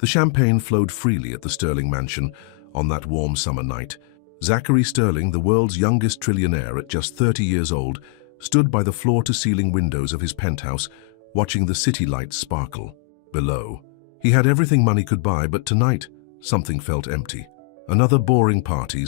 The champagne flowed freely at the Sterling mansion on that warm summer night. Zachary Sterling, the world's youngest trillionaire at just 30 years old, stood by the floor-to-ceiling windows of his penthouse, watching the city lights sparkle. Below, he had everything money could buy, but tonight, something felt empty. Another boring party.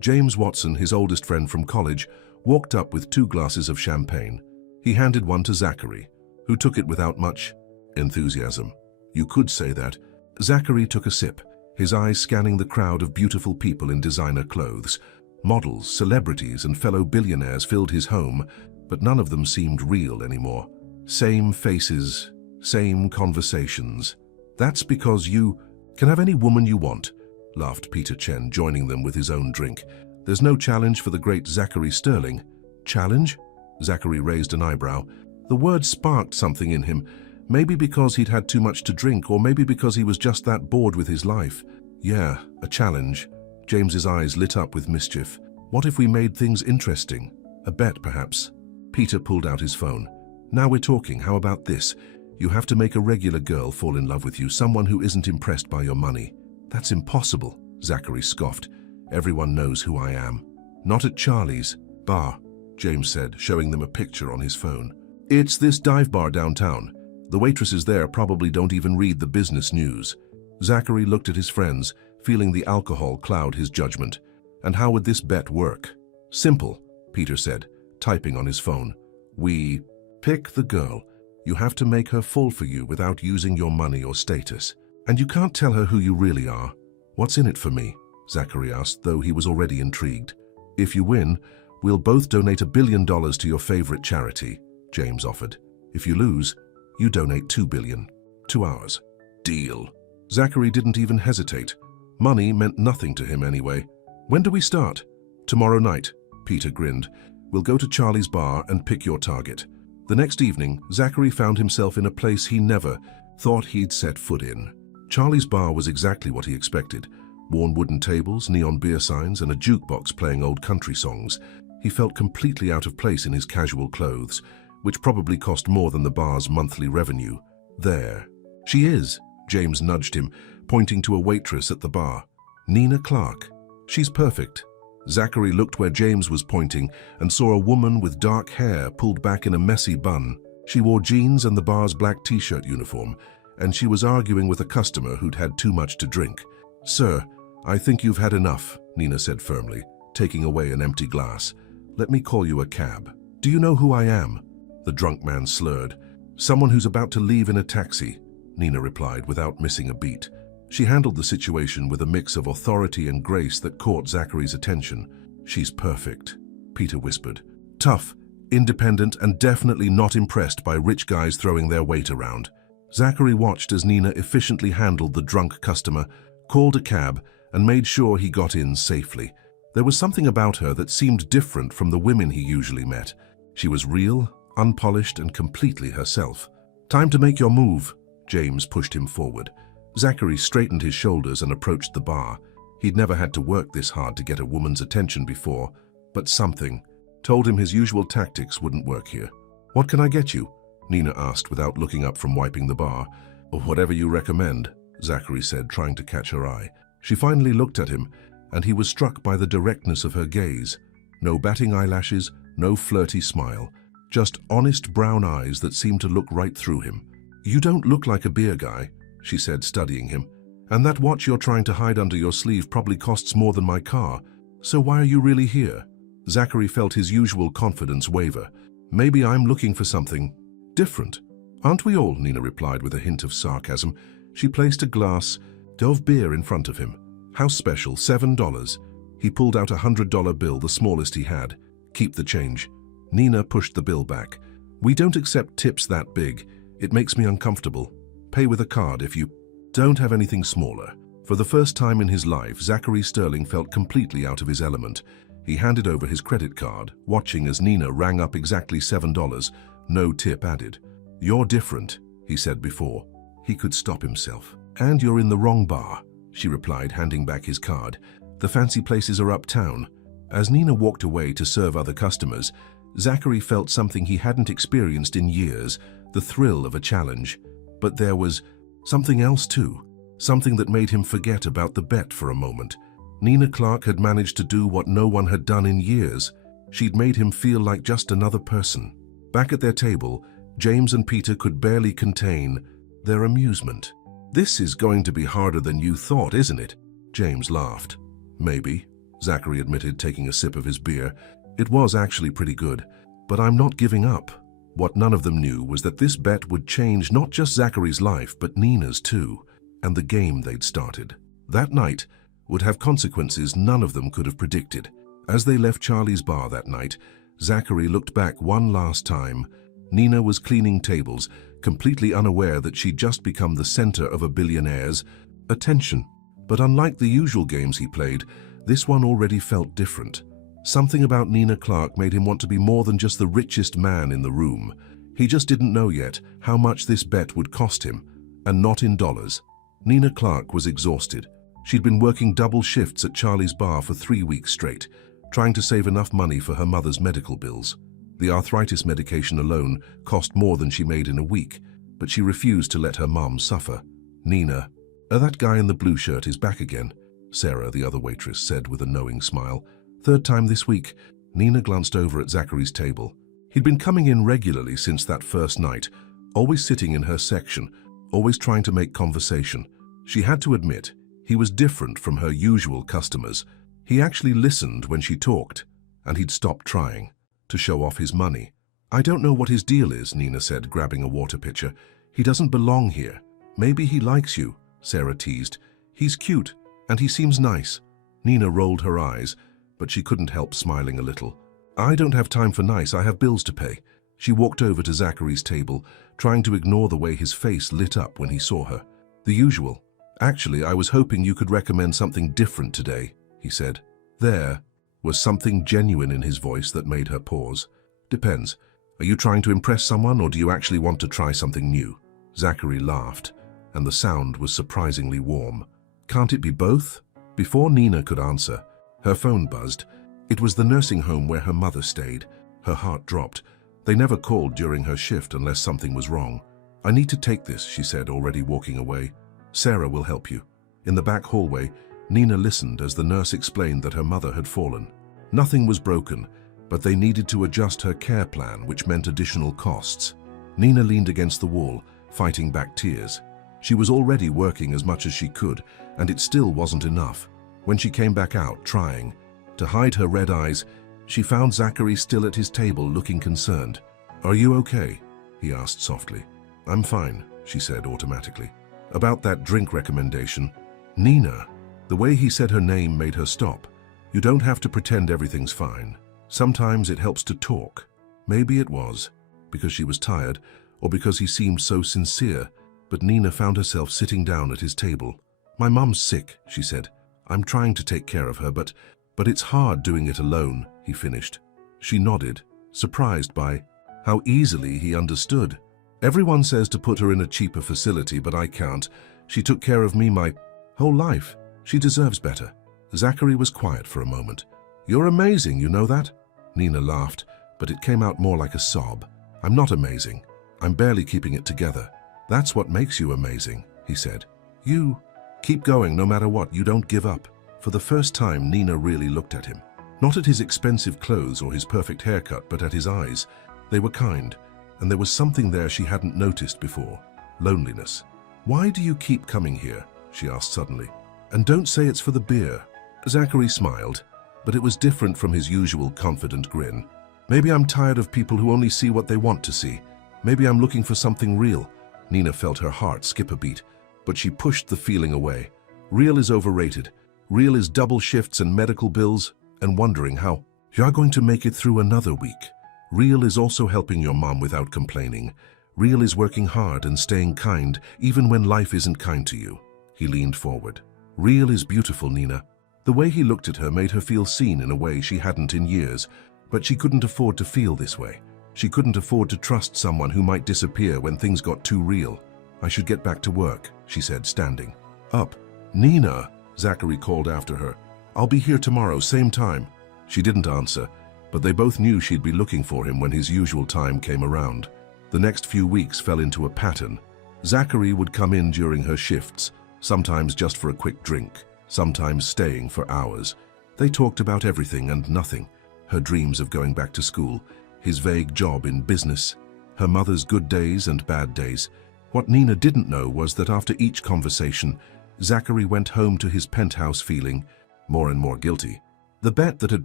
James Watson, his oldest friend from college, walked up with 2 glasses of champagne. He handed one to Zachary, who took it without much enthusiasm. You could say that. Zachary took a sip, his eyes scanning the crowd of beautiful people in designer clothes. Models, celebrities, and fellow billionaires filled his home, but none of them seemed real anymore. Same faces, same conversations. That's because you can have any woman you want, laughed Peter Chen, joining them with his own drink. There's no challenge for the great Zachary Sterling. Challenge? Zachary raised an eyebrow. The word sparked something in him, maybe because he'd had too much to drink, or maybe because he was just that bored with his life. Yeah, a challenge. James's eyes lit up with mischief. What if we made things interesting? A bet, perhaps? Peter pulled out his phone. Now we're talking. How about this? You have to make a regular girl fall in love with you, someone who isn't impressed by your money. That's impossible, Zachary scoffed. Everyone knows who I am. Not at Charlie's bar, James said, showing them a picture on his phone. It's this dive bar downtown. The waitresses there probably don't even read the business news. Zachary looked at his friends, feeling the alcohol cloud his judgment. And how would this bet work? Simple, Peter said, typing on his phone. We pick the girl. You have to make her fall for you without using your money or status. And you can't tell her who you really are. What's in it for me? Zachary asked, though he was already intrigued. If you win, we'll both donate $1 billion to your favorite charity, James offered. If you lose, you donate $2 billion. 2 hours. Deal. Zachary didn't even hesitate. Money meant nothing to him anyway. When do we start? Tomorrow night, Peter grinned. We'll go to Charlie's bar and pick your target. The next evening, Zachary found himself in a place he never thought he'd set foot in. Charlie's bar was exactly what he expected. Worn wooden tables, neon beer signs, and a jukebox playing old country songs. He felt completely out of place in his casual clothes, which probably cost more than the bar's monthly revenue. There. She is, James nudged him, pointing to a waitress at the bar. Nina Clark. She's perfect. Zachary looked where James was pointing and saw a woman with dark hair pulled back in a messy bun. She wore jeans and the bar's black t-shirt uniform, and she was arguing with a customer who'd had too much to drink. Sir, I think you've had enough, Nina said firmly, taking away an empty glass. Let me call you a cab. Do you know who I am? The drunk man slurred. Someone who's about to leave in a taxi, Nina replied without missing a beat. She handled the situation with a mix of authority and grace that caught Zachary's attention. She's perfect, Peter whispered. Tough, independent, and definitely not impressed by rich guys throwing their weight around. Zachary watched as Nina efficiently handled the drunk customer, called a cab, and made sure he got in safely. There was something about her that seemed different from the women he usually met. She was real, unpolished, and completely herself. Time to make your move, James pushed him forward. Zachary straightened his shoulders and approached the bar. He'd never had to work this hard to get a woman's attention before, but something told him his usual tactics wouldn't work here. What can I get you? Nina asked without looking up from wiping the bar. Whatever you recommend, Zachary said, trying to catch her eye. She finally looked at him, and he was struck by the directness of her gaze. No batting eyelashes, no flirty smile, just honest brown eyes that seemed to look right through him. You don't look like a beer guy, she said, studying him. And that watch you're trying to hide under your sleeve probably costs more than my car. So why are you really here? Zachary felt his usual confidence waver. Maybe I'm looking for something different. Aren't we all? Nina replied with a hint of sarcasm. She placed a glass of beer in front of him. How special, $7. He pulled out a $100 bill, the smallest he had. Keep the change. Nina pushed the bill back. We don't accept tips that big. It makes me uncomfortable. Pay with a card if you don't have anything smaller. For the first time in his life, Zachary Sterling felt completely out of his element. He handed over his credit card, watching as Nina rang up exactly $7, no tip added. You're different, he said before. He could stop himself. And you're in the wrong bar, she replied, handing back his card. The fancy places are uptown. As Nina walked away to serve other customers, Zachary felt something he hadn't experienced in years, the thrill of a challenge. But there was something else too. something that made him forget about the bet for a moment. Nina Clark had managed to do what no one had done in years. She'd made him feel like just another person. Back at their table, James and Peter could barely contain their amusement. "This is going to be harder than you thought, isn't it?" James laughed. "Maybe," Zachary admitted, taking a sip of his beer. "It was actually pretty good, but I'm not giving up." What none of them knew was that this bet would change not just Zachary's life, but Nina's too, and the game they'd started. That night would have consequences none of them could have predicted. As they left Charlie's bar that night, Zachary looked back one last time. Nina was cleaning tables, completely unaware that she'd just become the center of a billionaire's attention. But unlike the usual games he played, this one already felt different. Something about Nina Clark made him want to be more than just the richest man in the room. He just didn't know yet how much this bet would cost him, and not in dollars. Nina Clark was exhausted. She'd been working double shifts at Charlie's bar for 3 weeks straight, trying to save enough money for her mother's medical bills. The arthritis medication alone cost more than she made in a week, but she refused to let her mum suffer. "Nina, that guy in the blue shirt is back again," Sarah, the other waitress, said with a knowing smile. "Third time this week." Nina glanced over at Zachary's table. He'd been coming in regularly since that first night, always sitting in her section, always trying to make conversation. She had to admit, he was different from her usual customers. He actually listened when she talked, and he'd stopped trying to show off his money. "I don't know what his deal is," Nina said, grabbing a water pitcher. "He doesn't belong here." "Maybe he likes you," Sarah teased. "He's cute, and he seems nice." Nina rolled her eyes, but she couldn't help smiling a little. "I don't have time for nice, I have bills to pay." She walked over to Zachary's table, trying to ignore the way his face lit up when he saw her. "The usual. Actually, I was hoping you could recommend something different today," he said. There was something genuine in his voice that made her pause. "Depends. Are you trying to impress someone, or do you actually want to try something new?" Zachary laughed, and the sound was surprisingly warm. "Can't it be both?" Before Nina could answer, her phone buzzed. It was the nursing home where her mother stayed. Her heart dropped. They never called during her shift unless something was wrong. "I need to take this," she said, already walking away. "Sarah will help you." In the back hallway, Nina listened as the nurse explained that her mother had fallen. Nothing was broken, but they needed to adjust her care plan, which meant additional costs. Nina leaned against the wall, fighting back tears. She was already working as much as she could, and it still wasn't enough. When she came back out, trying to hide her red eyes, she found Zachary still at his table, looking concerned. "Are you okay?" he asked softly. "I'm fine," she said automatically. "About that drink recommendation." "Nina." The way he said her name made her stop. "You don't have to pretend everything's fine. Sometimes it helps to talk." Maybe it was because she was tired, or because he seemed so sincere, but Nina found herself sitting down at his table. "My mum's sick," she said. "I'm trying to take care of her, but it's hard doing it alone," he finished. She nodded, surprised by how easily he understood. "Everyone says to put her in a cheaper facility, but I can't. She took care of me my whole life. She deserves better." Zachary was quiet for a moment. "You're amazing, you know that?" Nina laughed, but it came out more like a sob. "I'm not amazing. I'm barely keeping it together." "That's what makes you amazing," he said. "You keep going no matter what. You don't give up." For the first time, Nina really looked at him. Not at his expensive clothes or his perfect haircut, but at his eyes. They were kind, and there was something there she hadn't noticed before. Loneliness. "Why do you keep coming here?" she asked suddenly. "And don't say it's for the beer." Zachary smiled, but it was different from his usual confident grin. "Maybe I'm tired of people who only see what they want to see. Maybe I'm looking for something real." Nina felt her heart skip a beat, but she pushed the feeling away. Real is overrated. Real is double shifts and medical bills, and wondering how you're going to make it through another week. Real is also helping your mom without complaining. Real is working hard and staying kind, even when life isn't kind to you. He leaned forward. "Real is beautiful, Nina." The way he looked at her made her feel seen in a way she hadn't in years, but she couldn't afford to feel this way. She couldn't afford to trust someone who might disappear when things got too real. "I should get back to work," she said, standing up. "Nina," Zachary called after her. "I'll be here tomorrow, same time." She didn't answer, but they both knew she'd be looking for him when his usual time came around. The next few weeks fell into a pattern. Zachary would come in during her shifts, sometimes just for a quick drink, sometimes staying for hours. They talked about everything and nothing. Her dreams of going back to school, his vague job in business, her mother's good days and bad days. What Nina didn't know was that after each conversation, Zachary went home to his penthouse feeling more and more guilty. The bet that had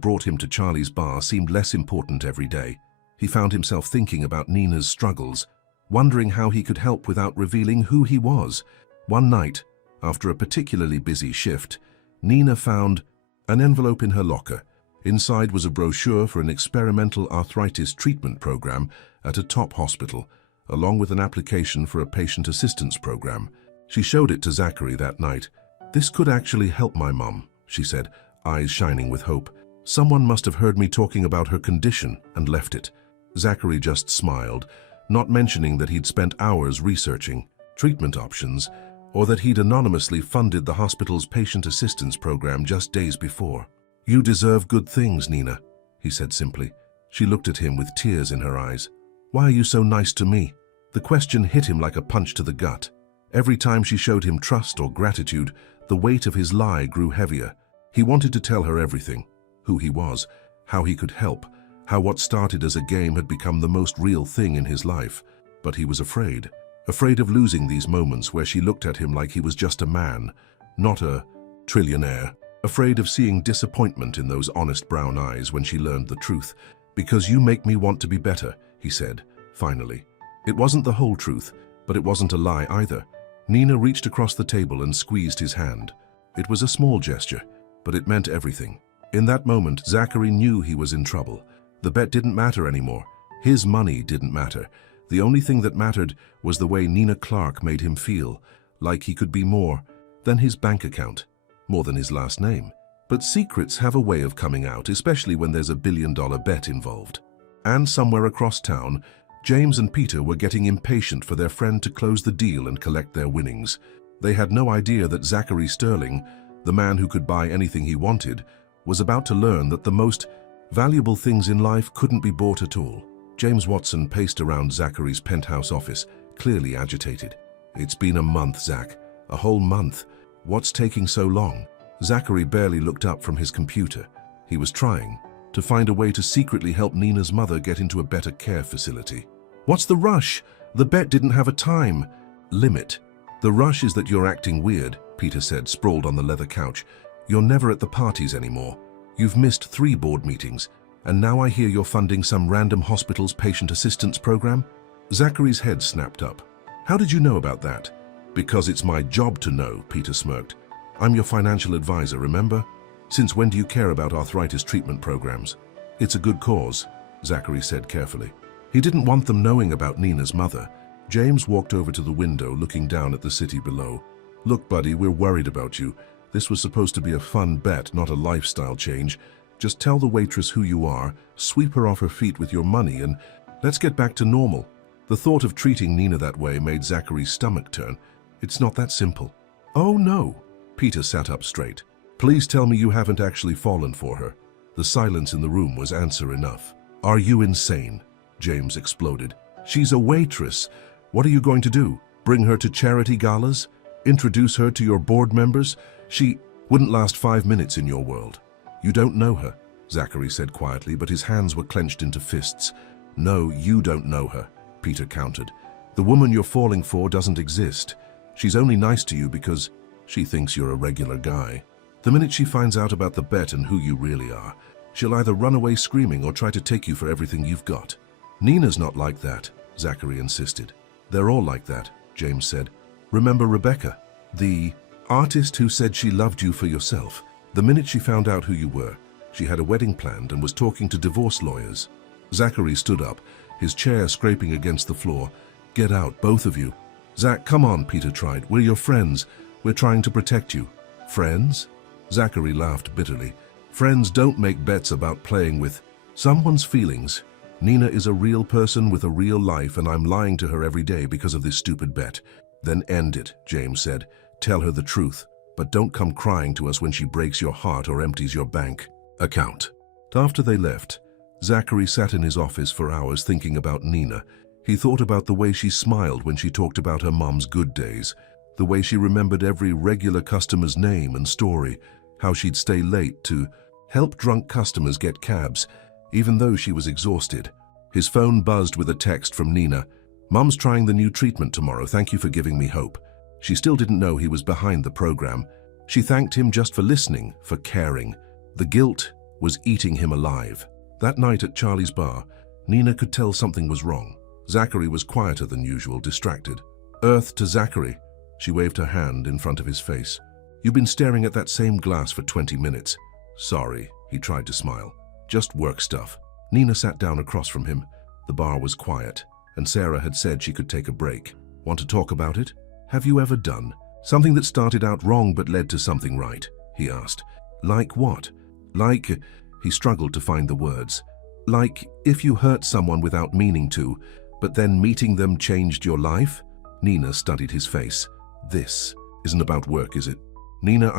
brought him to Charlie's bar seemed less important every day. He found himself thinking about Nina's struggles, wondering how he could help without revealing who he was. One night, after a particularly busy shift, Nina found an envelope in her locker. Inside was a brochure for an experimental arthritis treatment program at a top hospital, along with an application for a patient assistance program. She showed it to Zachary that night. "This could actually help my mom," she said, eyes shining with hope. "Someone must have heard me talking about her condition and left it." Zachary just smiled, not mentioning that he'd spent hours researching treatment options, or that he'd anonymously funded the hospital's patient assistance program just days before. "You deserve good things, Nina," he said simply. She looked at him with tears in her eyes. "Why are you so nice to me?" The question hit him like a punch to the gut. Every time she showed him trust or gratitude, the weight of his lie grew heavier. He wanted to tell her everything, who he was, how he could help, how what started as a game had become the most real thing in his life. But he was afraid of losing these moments where she looked at him like he was just a man, not a trillionaire. Afraid of seeing disappointment in those honest brown eyes when she learned the truth. "Because you make me want to be better," he said, finally. It wasn't the whole truth, but it wasn't a lie either. Nina reached across the table and squeezed his hand. It was a small gesture, but it meant everything. In that moment, Zachary knew he was in trouble. The bet didn't matter anymore. His money didn't matter. The only thing that mattered was the way Nina Clark made him feel, like he could be more than his bank account, more than his last name. But secrets have a way of coming out, especially when there's a billion-dollar bet involved. And somewhere across town, James and Peter were getting impatient for their friend to close the deal and collect their winnings. They had no idea that Zachary Sterling, the man who could buy anything he wanted, was about to learn that the most valuable things in life couldn't be bought at all. James Watson paced around Zachary's penthouse office, clearly agitated. "It's been a month, Zach. A whole month. What's taking so long?" Zachary barely looked up from his computer. He was trying to find a way to secretly help Nina's mother get into a better care facility. "What's the rush? The bet didn't have a time limit." "The rush is that you're acting weird," Peter said, sprawled on the leather couch. "You're never at the parties anymore. You've missed 3 board meetings, and now I hear you're funding some random hospital's patient assistance program?" Zachary's head snapped up. "How did you know about that?" "Because it's my job to know," Peter smirked. "I'm your financial advisor, remember? Since when do you care about arthritis treatment programs?" "It's a good cause," Zachary said carefully. He didn't want them knowing about Nina's mother. James walked over to the window, looking down at the city below. "Look, buddy, we're worried about you. This was supposed to be a fun bet, not a lifestyle change. Just tell the waitress who you are, sweep her off her feet with your money, and let's get back to normal." The thought of treating Nina that way made Zachary's stomach turn. "It's not that simple." "Oh, no." Peter sat up straight. "Please tell me you haven't actually fallen for her." The silence in the room was answer enough. "Are you insane?" James exploded. "She's a waitress. What are you going to do? Bring her to charity galas? Introduce her to your board members? She wouldn't last 5 minutes in your world." "You don't know her," Zachary said quietly, but his hands were clenched into fists. "No, you don't know her," Peter countered. "The woman you're falling for doesn't exist. She's only nice to you because she thinks you're a regular guy. The minute she finds out about the bet and who you really are, she'll either run away screaming or try to take you for everything you've got." "Nina's not like that," Zachary insisted. "They're all like that," James said. "Remember Rebecca, the artist who said she loved you for yourself? The minute she found out who you were, she had a wedding planned and was talking to divorce lawyers." Zachary stood up, his chair scraping against the floor. "Get out, both of you." "Zach, come on," Peter tried. "We're your friends. We're trying to protect you." "Friends?" Zachary laughed bitterly. "Friends don't make bets about playing with someone's feelings. Nina is a real person with a real life, and I'm lying to her every day because of this stupid bet." "Then end it," James said. "Tell her the truth, but don't come crying to us when she breaks your heart or empties your bank account." After they left, Zachary sat in his office for hours thinking about Nina. He thought about the way she smiled when she talked about her mom's good days, The way she remembered every regular customer's name and story, how she'd stay late to help drunk customers get cabs, even though she was exhausted. His phone buzzed with a text from Nina. "Mum's trying the new treatment tomorrow. Thank you for giving me hope." She still didn't know he was behind the program. She thanked him just for listening, for caring. The guilt was eating him alive. That night at Charlie's bar, Nina could tell something was wrong. Zachary was quieter than usual, distracted. "Earth to Zachary." She waved her hand in front of his face. "You've been staring at that same glass for 20 minutes. "Sorry," he tried to smile. "Just work stuff." Nina sat down across from him. The bar was quiet, and Sarah had said she could take a break. "Want to talk about it? Have you ever done something that started out wrong but led to something right?" he asked. "Like what?" "Like," he struggled to find the words. "Like if you hurt someone without meaning to, but then meeting them changed your life?" Nina studied his face. "This isn't about work, is it?" "Nina,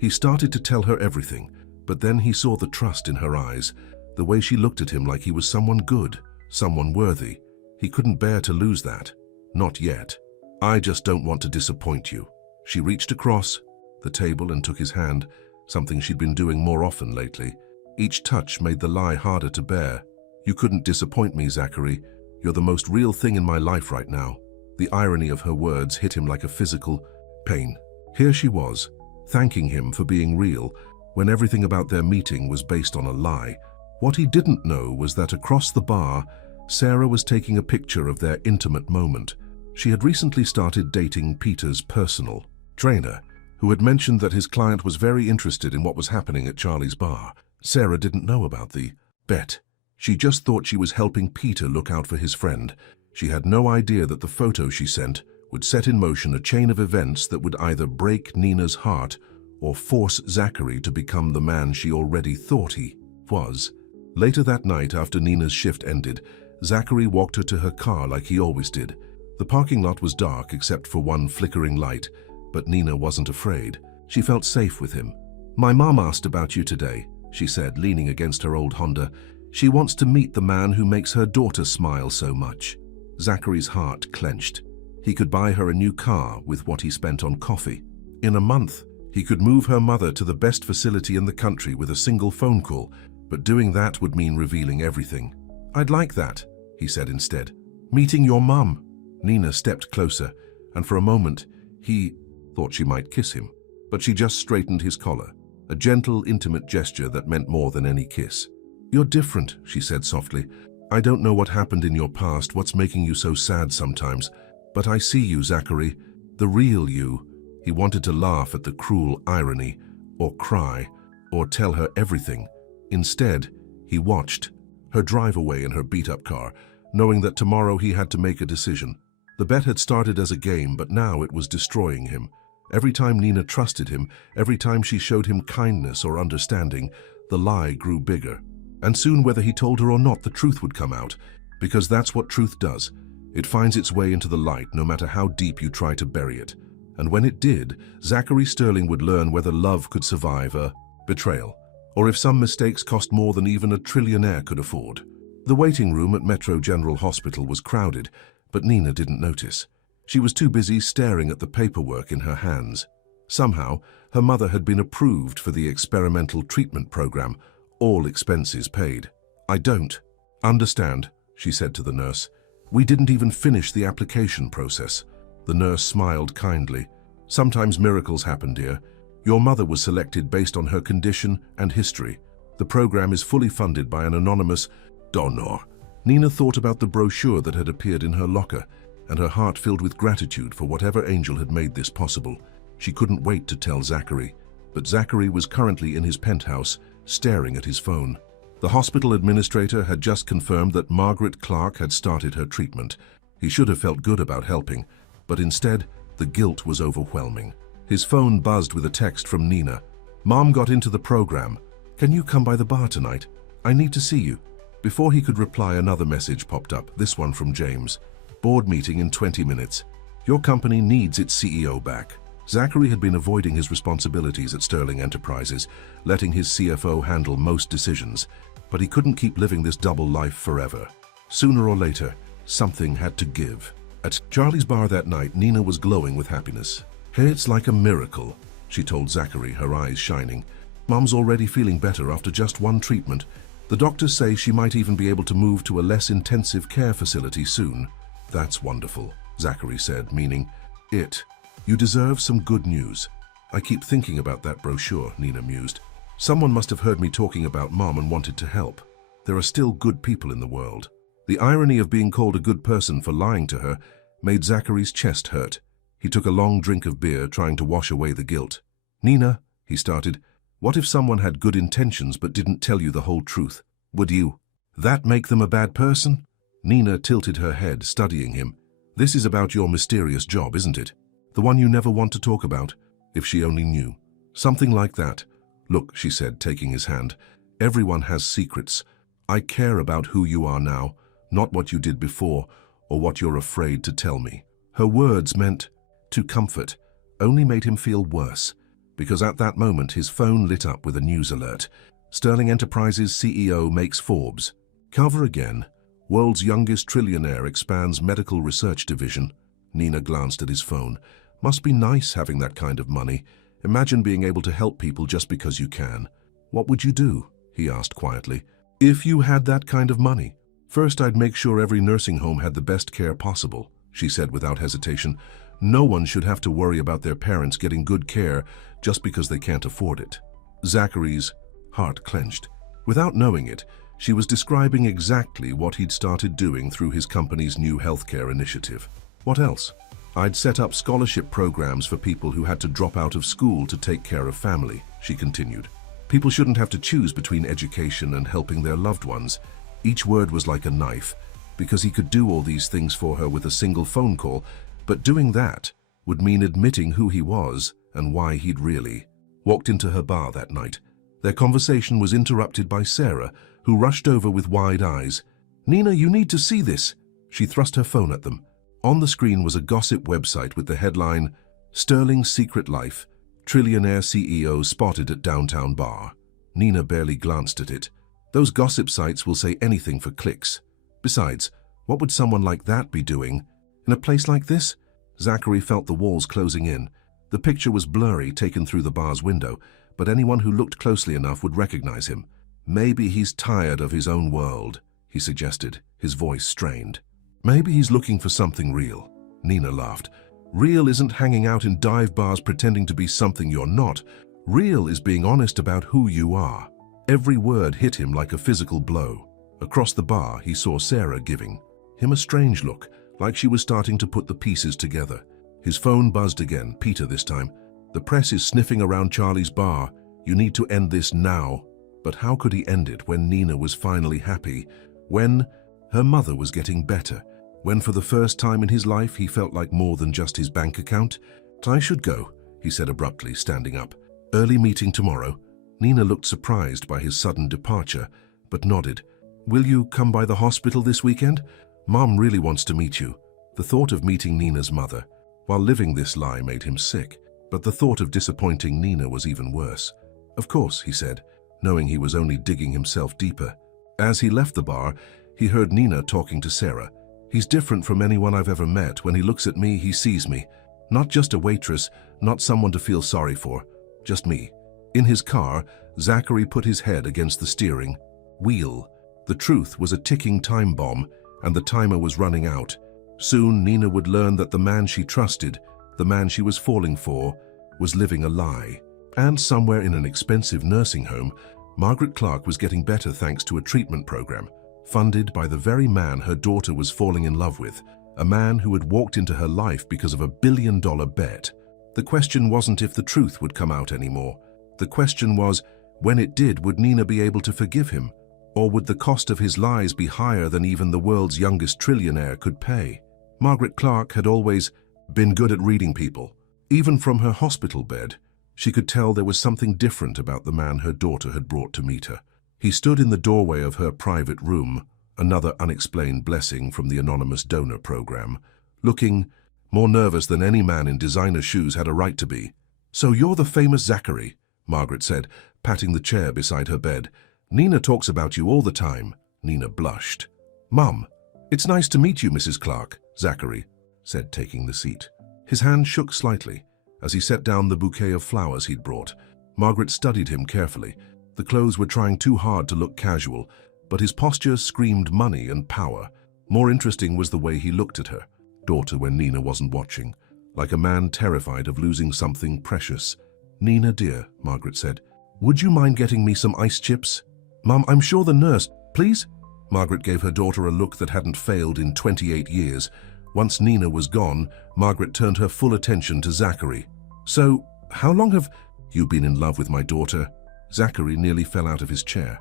He started to tell her everything, but then he saw the trust in her eyes, the way she looked at him like he was someone good, someone worthy. He couldn't bear to lose that. Not yet. "I just don't want to disappoint you." She reached across the table and took his hand, something she'd been doing more often lately. Each touch made the lie harder to bear. "You couldn't disappoint me, Zachary. You're the most real thing in my life right now." The irony of her words hit him like a physical pain. Here she was, thanking him for being real, when everything about their meeting was based on a lie. What he didn't know was that across the bar, Sarah was taking a picture of their intimate moment. She had recently started dating Peter's personal trainer, who had mentioned that his client was very interested in what was happening at Charlie's bar. Sarah didn't know about the bet. She just thought she was helping Peter look out for his friend. She had no idea that the photo she sent would set in motion a chain of events that would either break Nina's heart or force Zachary to become the man she already thought he was. Later that night, after Nina's shift ended, Zachary walked her to her car like he always did. The parking lot was dark except for one flickering light, but Nina wasn't afraid. She felt safe with him. "My mom asked about you today," she said, leaning against her old Honda. "She wants to meet the man who makes her daughter smile so much." Zachary's heart clenched. He could buy her a new car with what he spent on coffee. In a month, he could move her mother to the best facility in the country with a single phone call, but doing that would mean revealing everything. "I'd like that," he said instead. "Meeting your mum." Nina stepped closer, and for a moment, he thought she might kiss him, but she just straightened his collar, a gentle, intimate gesture that meant more than any kiss. "You're different," she said softly. "I don't know what happened in your past, what's making you so sad sometimes, but I see you, Zachary, the real you." He wanted to laugh at the cruel irony, or cry, or tell her everything. Instead, he watched her drive away in her beat-up car, knowing that tomorrow he had to make a decision. The bet had started as a game, but now it was destroying him. Every time Nina trusted him, every time she showed him kindness or understanding, the lie grew bigger. And soon, whether he told her or not, the truth would come out, because that's what truth does. It finds its way into the light, no matter how deep you try to bury it. And when it did, Zachary Sterling would learn whether love could survive a betrayal, or if some mistakes cost more than even a trillionaire could afford. The waiting room at Metro General Hospital was crowded, but Nina didn't notice. She was too busy staring at the paperwork in her hands. Somehow, her mother had been approved for the experimental treatment program, all expenses paid. "I don't understand," she said to the nurse. "We didn't even finish the application process." The nurse smiled kindly. "Sometimes miracles happen, dear. Your mother was selected based on her condition and history. The program is fully funded by an anonymous donor." Nina thought about the brochure that had appeared in her locker, and her heart filled with gratitude for whatever angel had made this possible. She couldn't wait to tell Zachary, but Zachary was currently in his penthouse, staring at his phone. The hospital administrator had just confirmed that Margaret Clark had started her treatment. He should have felt good about helping, but instead, the guilt was overwhelming. His phone buzzed with a text from Nina. "Mom got into the program. Can you come by the bar tonight? I need to see you." Before he could reply, another message popped up, this one from James. "Board meeting in 20 minutes. Your company needs its CEO back." Zachary had been avoiding his responsibilities at Sterling Enterprises, letting his CFO handle most decisions, but he couldn't keep living this double life forever. Sooner or later, something had to give. At Charlie's bar that night, Nina was glowing with happiness. It's like a miracle, she told Zachary, her eyes shining. Mum's already feeling better after just one treatment. The doctors say she might even be able to move to a less intensive care facility soon. That's wonderful, Zachary said, meaning it. You deserve some good news. I keep thinking about that brochure, Nina mused. Someone must have heard me talking about Mum and wanted to help. There are still good people in the world. The irony of being called a good person for lying to her made Zachary's chest hurt. He took a long drink of beer, trying to wash away the guilt. Nina, he started, what if someone had good intentions but didn't tell you the whole truth? Would you? That make them a bad person? Nina tilted her head, studying him. This is about your mysterious job, isn't it? The one you never want to talk about? If she only knew. Something like that. Look, she said, taking his hand. Everyone has secrets. I care about who you are now, not what you did before or what you're afraid to tell me. Her words meant to comfort, only made him feel worse, because at that moment his phone lit up with a news alert. Sterling Enterprises CEO makes Forbes. Cover again. World's youngest trillionaire expands medical research division. Nina glanced at his phone. Must be nice having that kind of money. Imagine being able to help people just because you can. What would you do? He asked quietly. If you had that kind of money. First, I'd make sure every nursing home had the best care possible, she said without hesitation. No one should have to worry about their parents getting good care just because they can't afford it. Zachary's heart clenched. Without knowing it, she was describing exactly what he'd started doing through his company's new healthcare initiative. What else? I'd set up scholarship programs for people who had to drop out of school to take care of family, she continued. People shouldn't have to choose between education and helping their loved ones. Each word was like a knife, because he could do all these things for her with a single phone call, but doing that would mean admitting who he was and why he'd really walked into her bar that night. Their conversation was interrupted by Sarah, who rushed over with wide eyes. Nina, you need to see this. She thrust her phone at them. On the screen was a gossip website with the headline, Sterling's Secret Life, Trillionaire CEO Spotted at Downtown Bar. Nina barely glanced at it. Those gossip sites will say anything for clicks. Besides, what would someone like that be doing? In a place like this? Zachary felt the walls closing in. The picture was blurry, taken through the bar's window, but anyone who looked closely enough would recognize him. Maybe he's tired of his own world, he suggested, his voice strained. Maybe he's looking for something real. Nina laughed. Real isn't hanging out in dive bars pretending to be something you're not. Real is being honest about who you are. Every word hit him like a physical blow. Across the bar, he saw Sarah giving him a strange look, like she was starting to put the pieces together. His phone buzzed again, Peter this time. The press is sniffing around Charlie's bar. You need to end this now. But how could he end it when Nina was finally happy? When her mother was getting better? When for the first time in his life he felt like more than just his bank account? I should go, he said abruptly, standing up. Early meeting tomorrow. Nina looked surprised by his sudden departure, but nodded. Will you come by the hospital this weekend? Mom really wants to meet you. The thought of meeting Nina's mother while living this lie made him sick, but the thought of disappointing Nina was even worse. Of course, he said, knowing he was only digging himself deeper. As he left the bar, he heard Nina talking to Sarah. He's different from anyone I've ever met. When he looks at me, he sees me. Not just a waitress, not someone to feel sorry for, just me. In his car, Zachary put his head against the steering wheel. The truth was a ticking time bomb, and the timer was running out. Soon, Nina would learn that the man she trusted, the man she was falling for, was living a lie. And somewhere in an expensive nursing home, Margaret Clark was getting better thanks to a treatment program, funded by the very man her daughter was falling in love with, a man who had walked into her life because of a billion-dollar bet. The question wasn't if the truth would come out anymore. The question was, when it did, would Nina be able to forgive him? Or would the cost of his lies be higher than even the world's youngest trillionaire could pay? Margaret Clark had always been good at reading people. Even from her hospital bed, she could tell there was something different about the man her daughter had brought to meet her. He stood in the doorway of her private room, another unexplained blessing from the anonymous donor program, looking more nervous than any man in designer shoes had a right to be. So you're the famous Zachary, Margaret said, patting the chair beside her bed. Nina talks about you all the time. Nina blushed. Mum, it's nice to meet you, Mrs. Clark, Zachary said, taking the seat. His hand shook slightly, as he set down the bouquet of flowers he'd brought. Margaret studied him carefully. The clothes were trying too hard to look casual, but his posture screamed money and power. More interesting was the way he looked at her daughter when Nina wasn't watching, like a man terrified of losing something precious. "Nina, dear," Margaret said, "would you mind getting me some ice chips?" "Mum, I'm sure the nurse—" "Please?" Margaret gave her daughter a look that hadn't failed in 28 years. Once Nina was gone, Margaret turned her full attention to Zachary. "So, how long have you been in love with my daughter?" Zachary nearly fell out of his chair.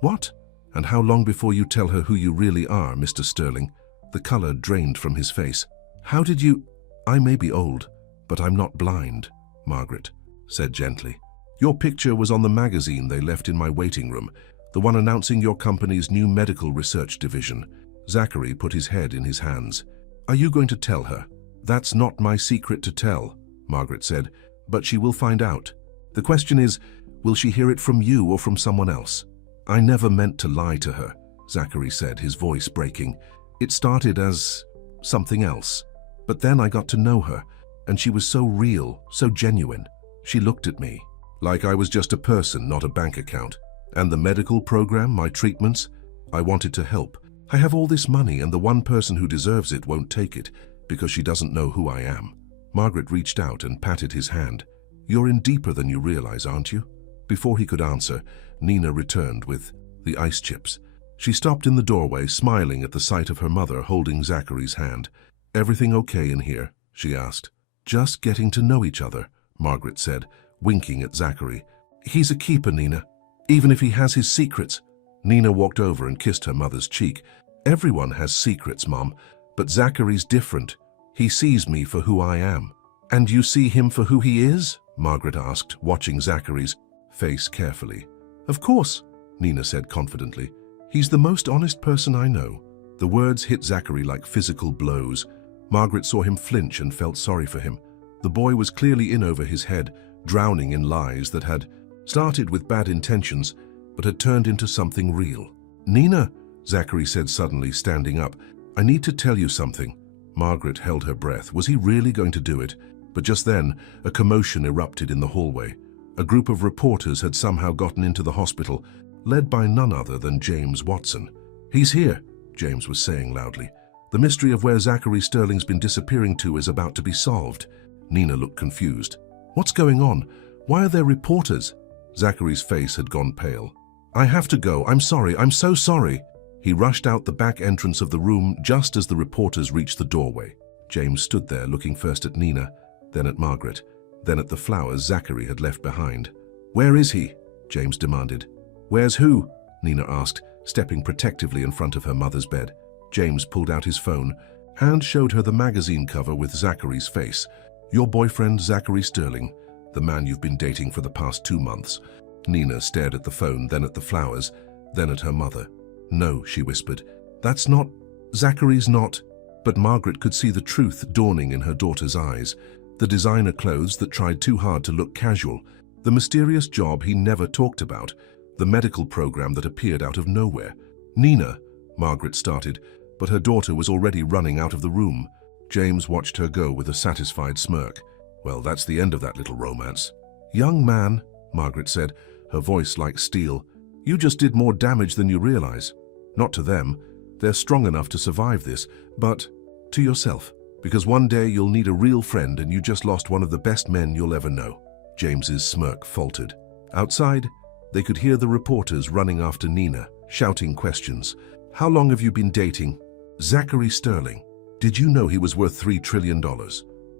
What? "And how long before you tell her who you really are, Mr. Sterling?" The color drained from his face. "How did you—" "I may be old, but I'm not blind," Margaret said gently. "Your picture was on the magazine they left in my waiting room, the one announcing your company's new medical research division." Zachary put his head in his hands. "Are you going to tell her?" "That's not my secret to tell," Margaret said, "but she will find out. The question is, will she hear it from you or from someone else?" "I never meant to lie to her," Zachary said, his voice breaking. "It started as something else. But then I got to know her, and she was so real, so genuine. She looked at me like I was just a person, not a bank account. And the medical program, my treatments, I wanted to help. I have all this money, and the one person who deserves it won't take it because she doesn't know who I am." Margaret reached out and patted his hand. "You're in deeper than you realize, aren't you?" Before he could answer, Nina returned with the ice chips. She stopped in the doorway, smiling at the sight of her mother holding Zachary's hand. "Everything okay in here?" she asked. "Just getting to know each other," Margaret said, winking at Zachary. "He's a keeper, Nina, even if he has his secrets." Nina walked over and kissed her mother's cheek. "Everyone has secrets, Mom, but Zachary's different. He sees me for who I am." "And you see him for who he is?" Margaret asked, watching Zachary's face carefully. "Of course," Nina said confidently. "He's the most honest person I know." The words hit Zachary like physical blows. Margaret saw him flinch and felt sorry for him. The boy was clearly in over his head, drowning in lies that had started with bad intentions, but had turned into something real. "Nina," Zachary said suddenly, standing up, "I need to tell you something." Margaret held her breath. Was he really going to do it? But just then, a commotion erupted in the hallway. A group of reporters had somehow gotten into the hospital, led by none other than James Watson. "He's here," James was saying loudly. "The mystery of where Zachary Sterling's been disappearing to is about to be solved." Nina looked confused. "What's going on? Why are there reporters?" Zachary's face had gone pale. "I have to go. I'm sorry. I'm so sorry." He rushed out the back entrance of the room just as the reporters reached the doorway. James stood there, looking first at Nina, then at Margaret, then at the flowers Zachary had left behind. "Where is he?" James demanded. "Where's who?" Nina asked, stepping protectively in front of her mother's bed. James pulled out his phone and showed her the magazine cover with Zachary's face. "Your boyfriend, Zachary Sterling, the man you've been dating for the past 2 months." Nina stared at the phone, then at the flowers, then at her mother. "No," she whispered. "That's not... Zachary's not..." But Margaret could see the truth dawning in her daughter's eyes. The designer clothes that tried too hard to look casual, the mysterious job he never talked about, the medical program that appeared out of nowhere. "Nina," Margaret started, but her daughter was already running out of the room. James watched her go with a satisfied smirk. "Well, that's the end of that little romance." "Young man," Margaret said, her voice like steel, "you just did more damage than you realize. Not to them. They're strong enough to survive this, but to yourself. Because one day you'll need a real friend and you just lost one of the best men you'll ever know." James's smirk faltered. Outside, they could hear the reporters running after Nina, shouting questions. "How long have you been dating Zachary Sterling? Did you know he was worth $3 trillion?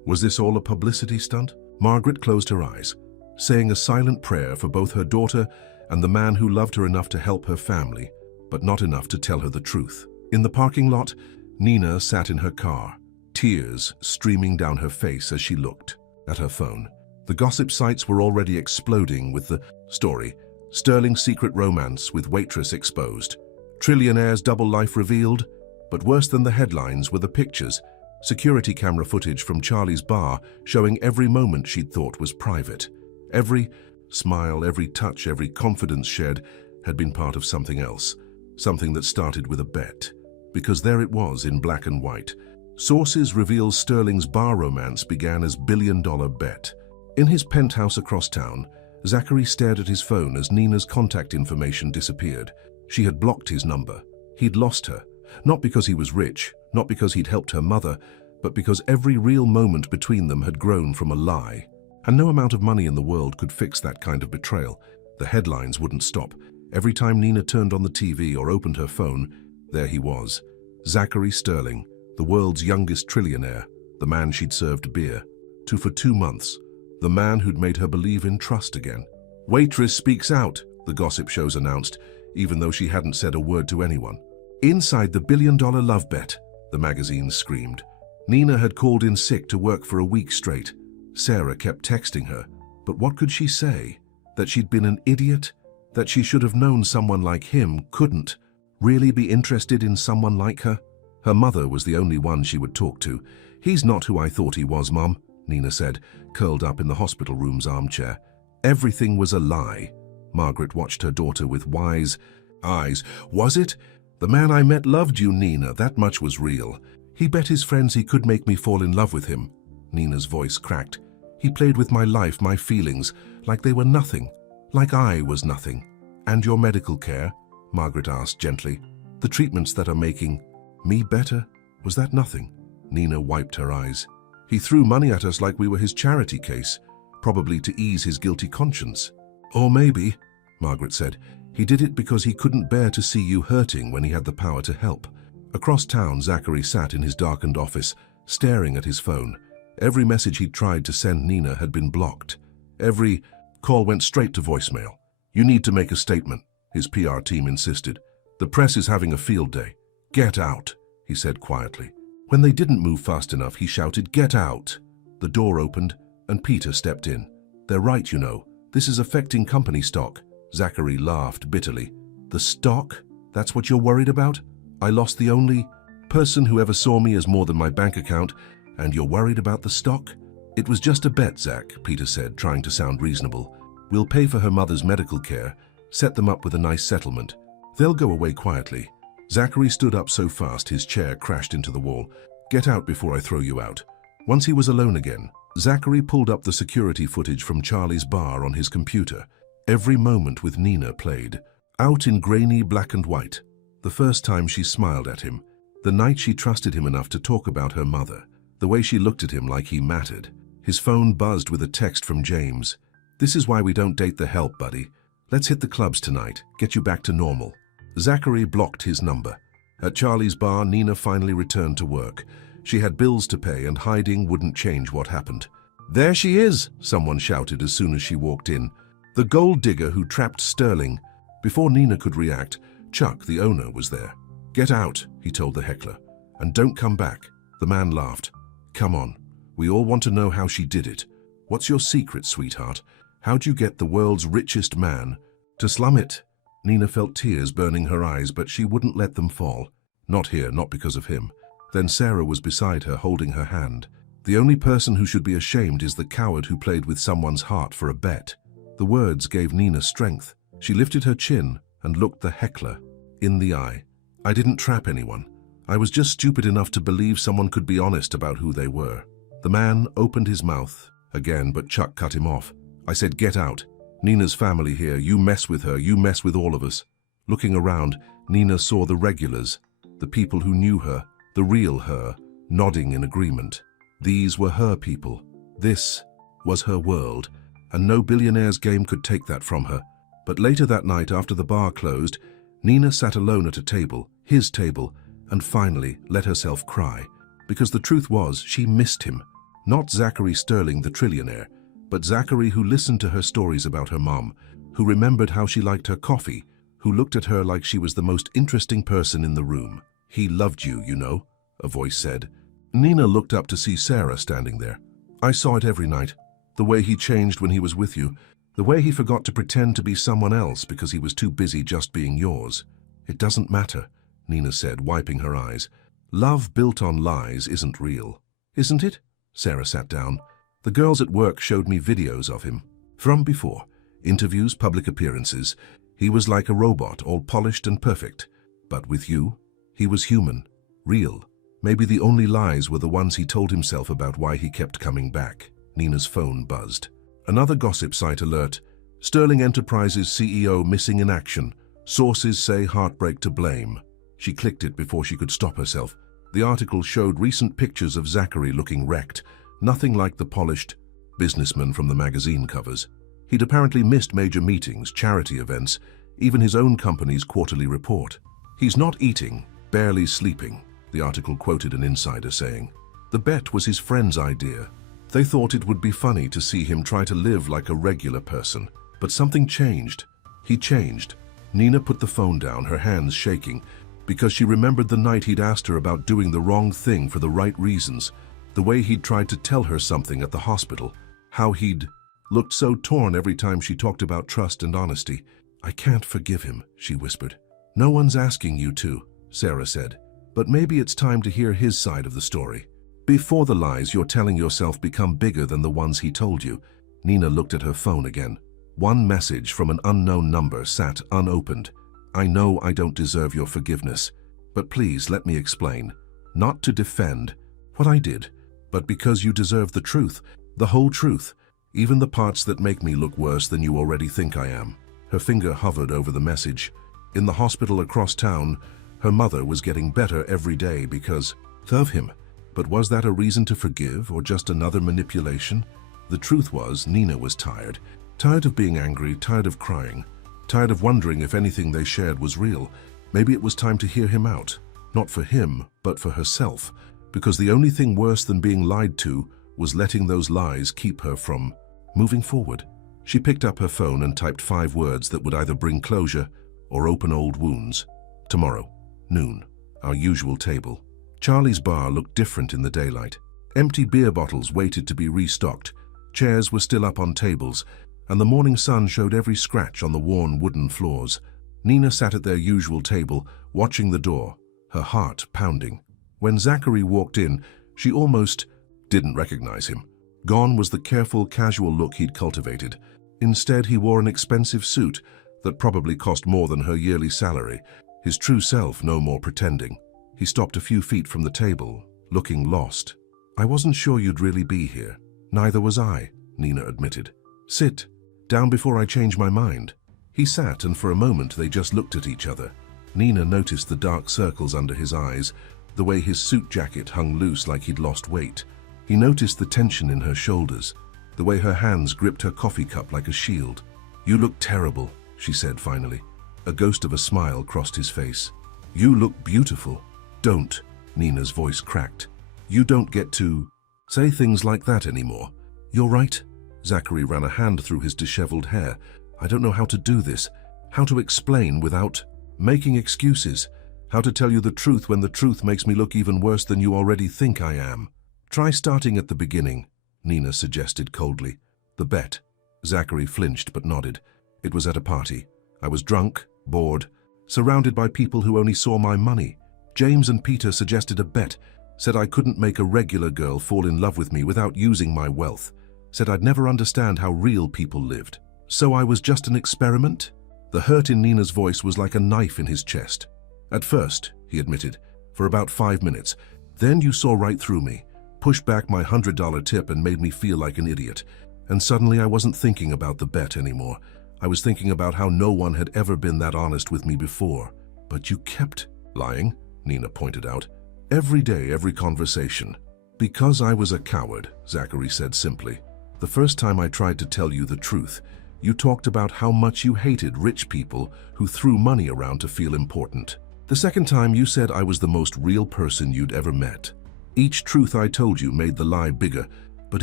Was this all a publicity stunt?" Margaret closed her eyes, saying a silent prayer for both her daughter and the man who loved her enough to help her family, but not enough to tell her the truth. In the parking lot, Nina sat in her car, tears streaming down her face as she looked at her phone. The gossip sites were already exploding with the story, Sterling's secret romance with waitress exposed, trillionaire's double life revealed, but worse than the headlines were the pictures, security camera footage from Charlie's bar showing every moment she'd thought was private. Every smile, every touch, every confidence shared had been part of something else, something that started with a bet. Because there it was in black and white. Sources reveal Sterling's bar romance began as billion-dollar bet. In his penthouse across town, Zachary stared at his phone as Nina's contact information disappeared. She had blocked his number. He'd lost her, not because he was rich, not because he'd helped her mother, but because every real moment between them had grown from a lie. And no amount of money in the world could fix that kind of betrayal. The headlines wouldn't stop. Every time Nina turned on the TV or opened her phone, there he was. Zachary Sterling, the world's youngest trillionaire, the man she'd served beer to for 2 months, the man who'd made her believe in trust again. "Waitress speaks out," the gossip shows announced, even though she hadn't said a word to anyone. "Inside the billion-dollar love bet," the magazines screamed. Nina had called in sick to work for a week straight. Sarah kept texting her, but what could she say? That she'd been an idiot? That she should have known someone like him couldn't really be interested in someone like her? Her mother was the only one she would talk to. "He's not who I thought he was, Mom," Nina said, curled up in the hospital room's armchair. Everything was a lie. Margaret watched her daughter with wise eyes. "Was it? The man I met loved you, Nina. That much was real. He bet his friends he could make me fall in love with him." Nina's voice cracked. "He played with my life, my feelings, like they were nothing, like I was nothing." "And your medical care?" Margaret asked gently. "The treatments that are making me better? Was that nothing?" Nina wiped her eyes. "He threw money at us like we were his charity case, probably to ease his guilty conscience." "Or maybe," Margaret said, "he did it because he couldn't bear to see you hurting when he had the power to help." Across town, Zachary sat in his darkened office, staring at his phone. Every message he'd tried to send Nina had been blocked. Every call went straight to voicemail. "You need to make a statement," his PR team insisted. "The press is having a field day." "Get out," he said quietly. When they didn't move fast enough, he shouted, "Get out!" The door opened, and Peter stepped in. "They're right, you know. This is affecting company stock." Zachary laughed bitterly. "The stock? That's what you're worried about? I lost the only person who ever saw me as more than my bank account, and you're worried about the stock?" "It was just a bet, Zach," Peter said, trying to sound reasonable. "We'll pay for her mother's medical care, set them up with a nice settlement. They'll go away quietly." Zachary stood up so fast his chair crashed into the wall. "Get out before I throw you out." Once he was alone again, Zachary pulled up the security footage from Charlie's bar on his computer. Every moment with Nina played, out in grainy black and white. The first time she smiled at him, the night she trusted him enough to talk about her mother, the way she looked at him like he mattered. His phone buzzed with a text from James. "This is why we don't date the help, buddy. Let's hit the clubs tonight, get you back to normal." Zachary blocked his number. At Charlie's bar, Nina finally returned to work. She had bills to pay, and hiding wouldn't change what happened. "There she is," someone shouted as soon as she walked in. "The gold digger who trapped Sterling." Before Nina could react, Chuck, the owner, was there. "Get out," he told the heckler, "and don't come back." The man laughed. "Come on, we all want to know how she did it. What's your secret, sweetheart? How'd you get the world's richest man to slum it?" Nina felt tears burning her eyes, but she wouldn't let them fall. Not here, not because of him. Then Sarah was beside her, holding her hand. "The only person who should be ashamed is the coward who played with someone's heart for a bet." The words gave Nina strength. She lifted her chin and looked the heckler in the eye. "I didn't trap anyone. I was just stupid enough to believe someone could be honest about who they were." The man opened his mouth again, but Chuck cut him off. "I said, get out. Nina's family here. You mess with her, you mess with all of us." Looking around, Nina saw the regulars, the people who knew her, the real her, nodding in agreement. These were her people. This was her world, and no billionaire's game could take that from her. But later that night, after the bar closed, Nina sat alone at a table, his table, and finally let herself cry. Because the truth was, she missed him. Not Zachary Sterling, the trillionaire, but Zachary who listened to her stories about her mom, who remembered how she liked her coffee, who looked at her like she was the most interesting person in the room. "He loved you, you know," a voice said. Nina looked up to see Sarah standing there. "I saw it every night. The way he changed when he was with you. The way he forgot to pretend to be someone else because he was too busy just being yours." "It doesn't matter," Nina said, wiping her eyes. "Love built on lies isn't real." "Isn't it?" Sarah sat down. "The girls at work showed me videos of him. From before. Interviews, public appearances. He was like a robot, all polished and perfect. But with you, he was human, real. Maybe the only lies were the ones he told himself about why he kept coming back. Nina's phone buzzed. Another gossip site alert. Sterling Enterprises CEO missing in action. Sources say heartbreak to blame. She clicked it before she could stop herself. The article showed recent pictures of Zachary looking wrecked, nothing like the polished businessman from the magazine covers. He'd apparently missed major meetings, charity events, even his own company's quarterly report. He's not eating, barely sleeping, the article quoted an insider saying. The bet was his friend's idea. They thought it would be funny to see him try to live like a regular person. But something changed. He changed. Nina put the phone down, her hands shaking, because she remembered the night he'd asked her about doing the wrong thing for the right reasons, the way he'd tried to tell her something at the hospital, how he'd looked so torn every time she talked about trust and honesty. I can't forgive him, she whispered. No one's asking you to, Sarah said, but maybe it's time to hear his side of the story. Before the lies you're telling yourself become bigger than the ones he told you. Nina looked at her phone again. One message from an unknown number sat unopened. I know I don't deserve your forgiveness, but please let me explain. Not to defend what I did, but because you deserve the truth, the whole truth, even the parts that make me look worse than you already think I am. Her finger hovered over the message. In the hospital across town, her mother was getting better every day because of him. But was that a reason to forgive or just another manipulation? The truth was, Nina was tired. Tired of being angry, tired of crying, tired of wondering if anything they shared was real. Maybe it was time to hear him out. Not for him, but for herself. Because the only thing worse than being lied to was letting those lies keep her from moving forward. She picked up her phone and typed 5 words that would either bring closure or open old wounds. Tomorrow, noon, our usual table. Charlie's bar looked different in the daylight. Empty beer bottles waited to be restocked. Chairs were still up on tables, and the morning sun showed every scratch on the worn wooden floors. Nina sat at their usual table, watching the door, her heart pounding. When Zachary walked in, she almost didn't recognize him. Gone was the careful, casual look he'd cultivated. Instead, he wore an expensive suit that probably cost more than her yearly salary, his true self no more pretending. He stopped a few feet from the table, looking lost. I wasn't sure you'd really be here. Neither was I, Nina admitted. Sit down before I change my mind. He sat, and for a moment they just looked at each other. Nina noticed the dark circles under his eyes, the way his suit jacket hung loose like he'd lost weight. He noticed the tension in her shoulders, the way her hands gripped her coffee cup like a shield. You look terrible, she said finally. A ghost of a smile crossed his face. You look beautiful. Don't, Nina's voice cracked. You don't get to say things like that anymore. You're right. Zachary ran a hand through his disheveled hair. I don't know how to do this, how to explain without making excuses, how to tell you the truth when the truth makes me look even worse than you already think I am. Try starting at the beginning, Nina suggested coldly. The bet. Zachary flinched but nodded. It was at a party. I was drunk, bored, surrounded by people who only saw my money. James and Peter suggested a bet, said I couldn't make a regular girl fall in love with me without using my wealth, said I'd never understand how real people lived. So I was just an experiment? The hurt in Nina's voice was like a knife in his chest. At first, he admitted, for about 5 minutes. Then you saw right through me, pushed back my $100 tip and made me feel like an idiot. And suddenly I wasn't thinking about the bet anymore. I was thinking about how no one had ever been that honest with me before. But you kept lying, Nina pointed out. Every day, every conversation. Because I was a coward, Zachary said simply. The first time I tried to tell you the truth, you talked about how much you hated rich people who threw money around to feel important. The second time you said I was the most real person you'd ever met. Each truth I told you made the lie bigger, but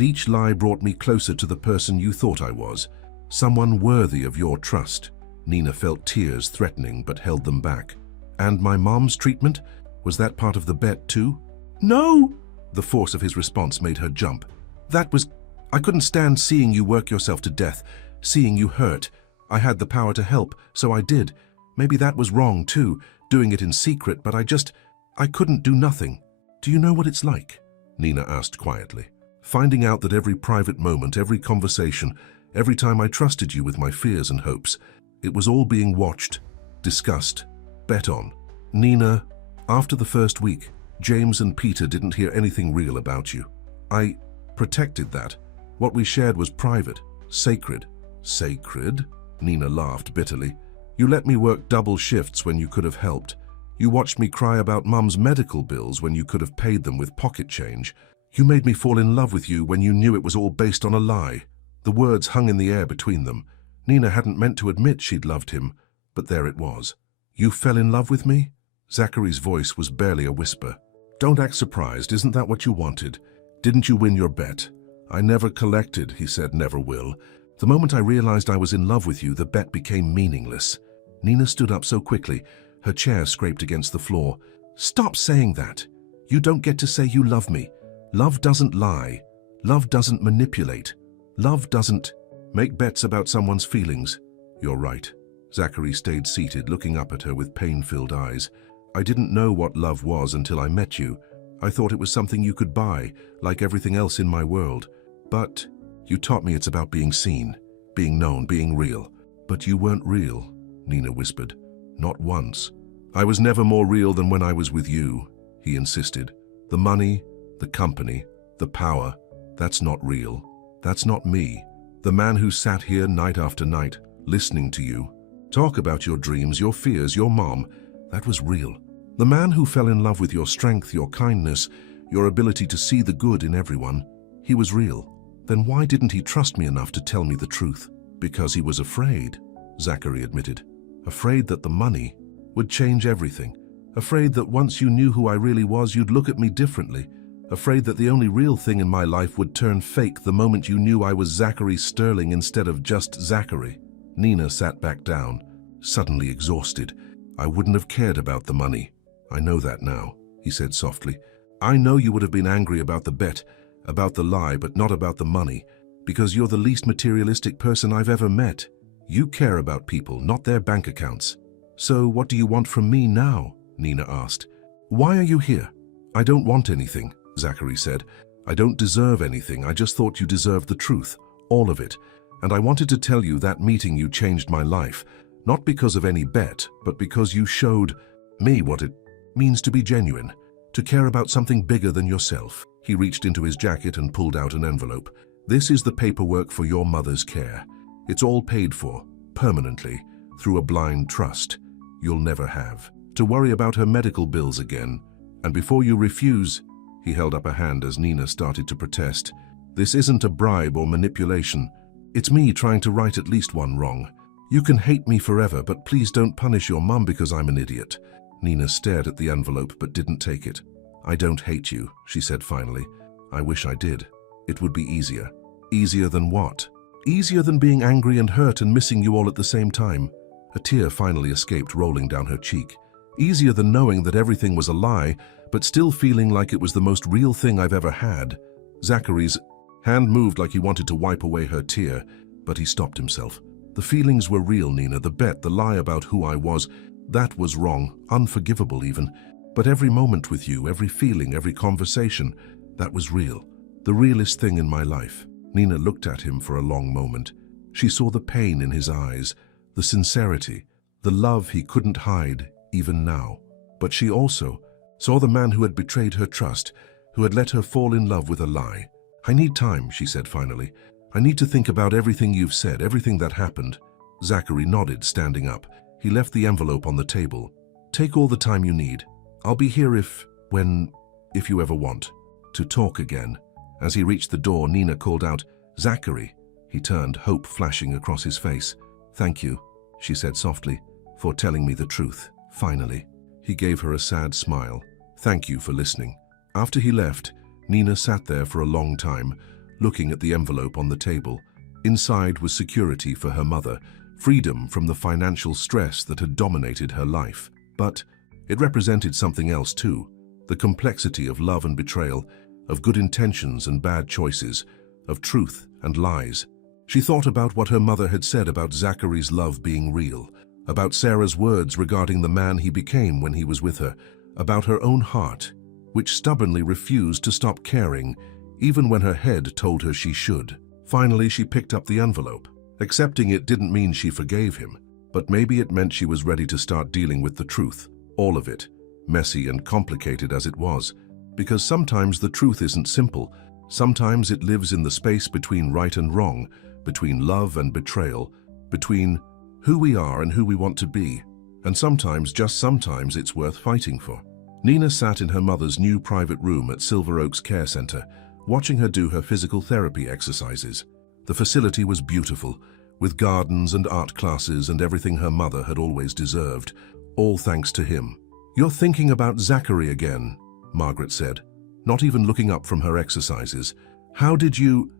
each lie brought me closer to the person you thought I was. Someone worthy of your trust. Nina felt tears threatening but held them back. And my mom's treatment? Was that part of the bet too? No! The force of his response made her jump. I couldn't stand seeing you work yourself to death, seeing you hurt. I had the power to help, so I did. Maybe that was wrong too, doing it in secret, but I couldn't do nothing. Do you know what it's like? Nina asked quietly. Finding out that every private moment, every conversation, every time I trusted you with my fears and hopes, it was all being watched, discussed, bet on. Nina, after the first week, James and Peter didn't hear anything real about you. I protected that. What we shared was private, sacred. Sacred? Nina laughed bitterly. You let me work double shifts when you could have helped. You watched me cry about Mum's medical bills when you could have paid them with pocket change. You made me fall in love with you when you knew it was all based on a lie. The words hung in the air between them. Nina hadn't meant to admit she'd loved him, but there it was. You fell in love with me? Zachary's voice was barely a whisper. Don't act surprised, isn't that what you wanted? Didn't you win your bet? I never collected, he said, never will. The moment I realized I was in love with you, the bet became meaningless. Nina stood up so quickly, her chair scraped against the floor. Stop saying that. You don't get to say you love me. Love doesn't lie. Love doesn't manipulate. Love doesn't make bets about someone's feelings. You're right. Zachary stayed seated, looking up at her with pain-filled eyes. I didn't know what love was until I met you. I thought it was something you could buy, like everything else in my world. But you taught me it's about being seen, being known, being real. But you weren't real, Nina whispered. Not once. I was never more real than when I was with you, he insisted. The money, the company, the power, that's not real. That's not me. The man who sat here night after night, listening to you. Talk about your dreams, your fears, your mom. That was real. The man who fell in love with your strength, your kindness, your ability to see the good in everyone. He was real. Then why didn't he trust me enough to tell me the truth? Because he was afraid, Zachary admitted. Afraid that the money would change everything. Afraid that once you knew who I really was, you'd look at me differently. Afraid that the only real thing in my life would turn fake the moment you knew I was Zachary Sterling instead of just Zachary. Nina sat back down, suddenly exhausted. I wouldn't have cared about the money. I know that now, he said softly. I know you would have been angry about the bet, about the lie, but not about the money, because you're the least materialistic person I've ever met. You care about people, not their bank accounts. So what do you want from me now? Nina asked. Why are you here? I don't want anything, Zachary said. I don't deserve anything. I just thought you deserved the truth, all of it. And I wanted to tell you that meeting you changed my life, not because of any bet, but because you showed me what it means to be genuine, to care about something bigger than yourself. He reached into his jacket and pulled out an envelope. This is the paperwork for your mother's care. It's all paid for, permanently, through a blind trust you'll never have. To worry about her medical bills again. And before you refuse, he held up a hand as Nina started to protest. This isn't a bribe or manipulation. It's me trying to right at least one wrong. You can hate me forever, but please don't punish your mum because I'm an idiot. Nina stared at the envelope but didn't take it. I don't hate you, she said finally. I wish I did. It would be easier. Easier than what? Easier than being angry and hurt and missing you all at the same time. A tear finally escaped, rolling down her cheek. Easier than knowing that everything was a lie, but still feeling like it was the most real thing I've ever had. Zachary's hand moved like he wanted to wipe away her tear, but he stopped himself. The feelings were real, Nina. The bet, the lie about who I was, that was wrong, unforgivable even. But every moment with you, every feeling, every conversation, that was real. The realest thing in my life. Nina looked at him for a long moment. She saw the pain in his eyes, the sincerity, the love he couldn't hide, even now. But she also saw the man who had betrayed her trust, who had let her fall in love with a lie. I need time, she said finally. I need to think about everything you've said, everything that happened. Zachary nodded, standing up. He left the envelope on the table. Take all the time you need. I'll be here if you ever want to talk again. As he reached the door, Nina called out, Zachary. He turned, hope flashing across his face. Thank you, she said softly, for telling me the truth, finally. He gave her a sad smile. Thank you for listening. After he left, Nina sat there for a long time, looking at the envelope on the table. Inside was security for her mother, freedom from the financial stress that had dominated her life. But it represented something else too, the complexity of love and betrayal, of good intentions and bad choices, of truth and lies. She thought about what her mother had said about Zachary's love being real, about Sarah's words regarding the man he became when he was with her, about her own heart, which stubbornly refused to stop caring, even when her head told her she should. Finally, she picked up the envelope. Accepting it didn't mean she forgave him, but maybe it meant she was ready to start dealing with the truth, all of it. messy and complicated as it was, because sometimes the truth isn't simple. Sometimes it lives in the space between right and wrong, between love and betrayal, between who we are and who we want to be. And sometimes, just sometimes, it's worth fighting for. Nina sat in her mother's new private room at Silver Oaks Care Center, watching her do her physical therapy exercises. The facility was beautiful, with gardens and art classes and everything her mother had always deserved, all thanks to him. "You're thinking about Zachary again," Margaret said, not even looking up from her exercises. "How did you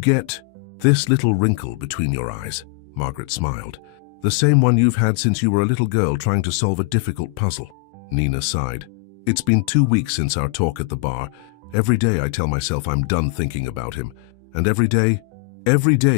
get this little wrinkle between your eyes?" Margaret smiled. "The same one you've had since you were a little girl trying to solve a difficult puzzle." Nina sighed. "It's been 2 weeks since our talk at the bar. Every day I tell myself I'm done thinking about him. And every day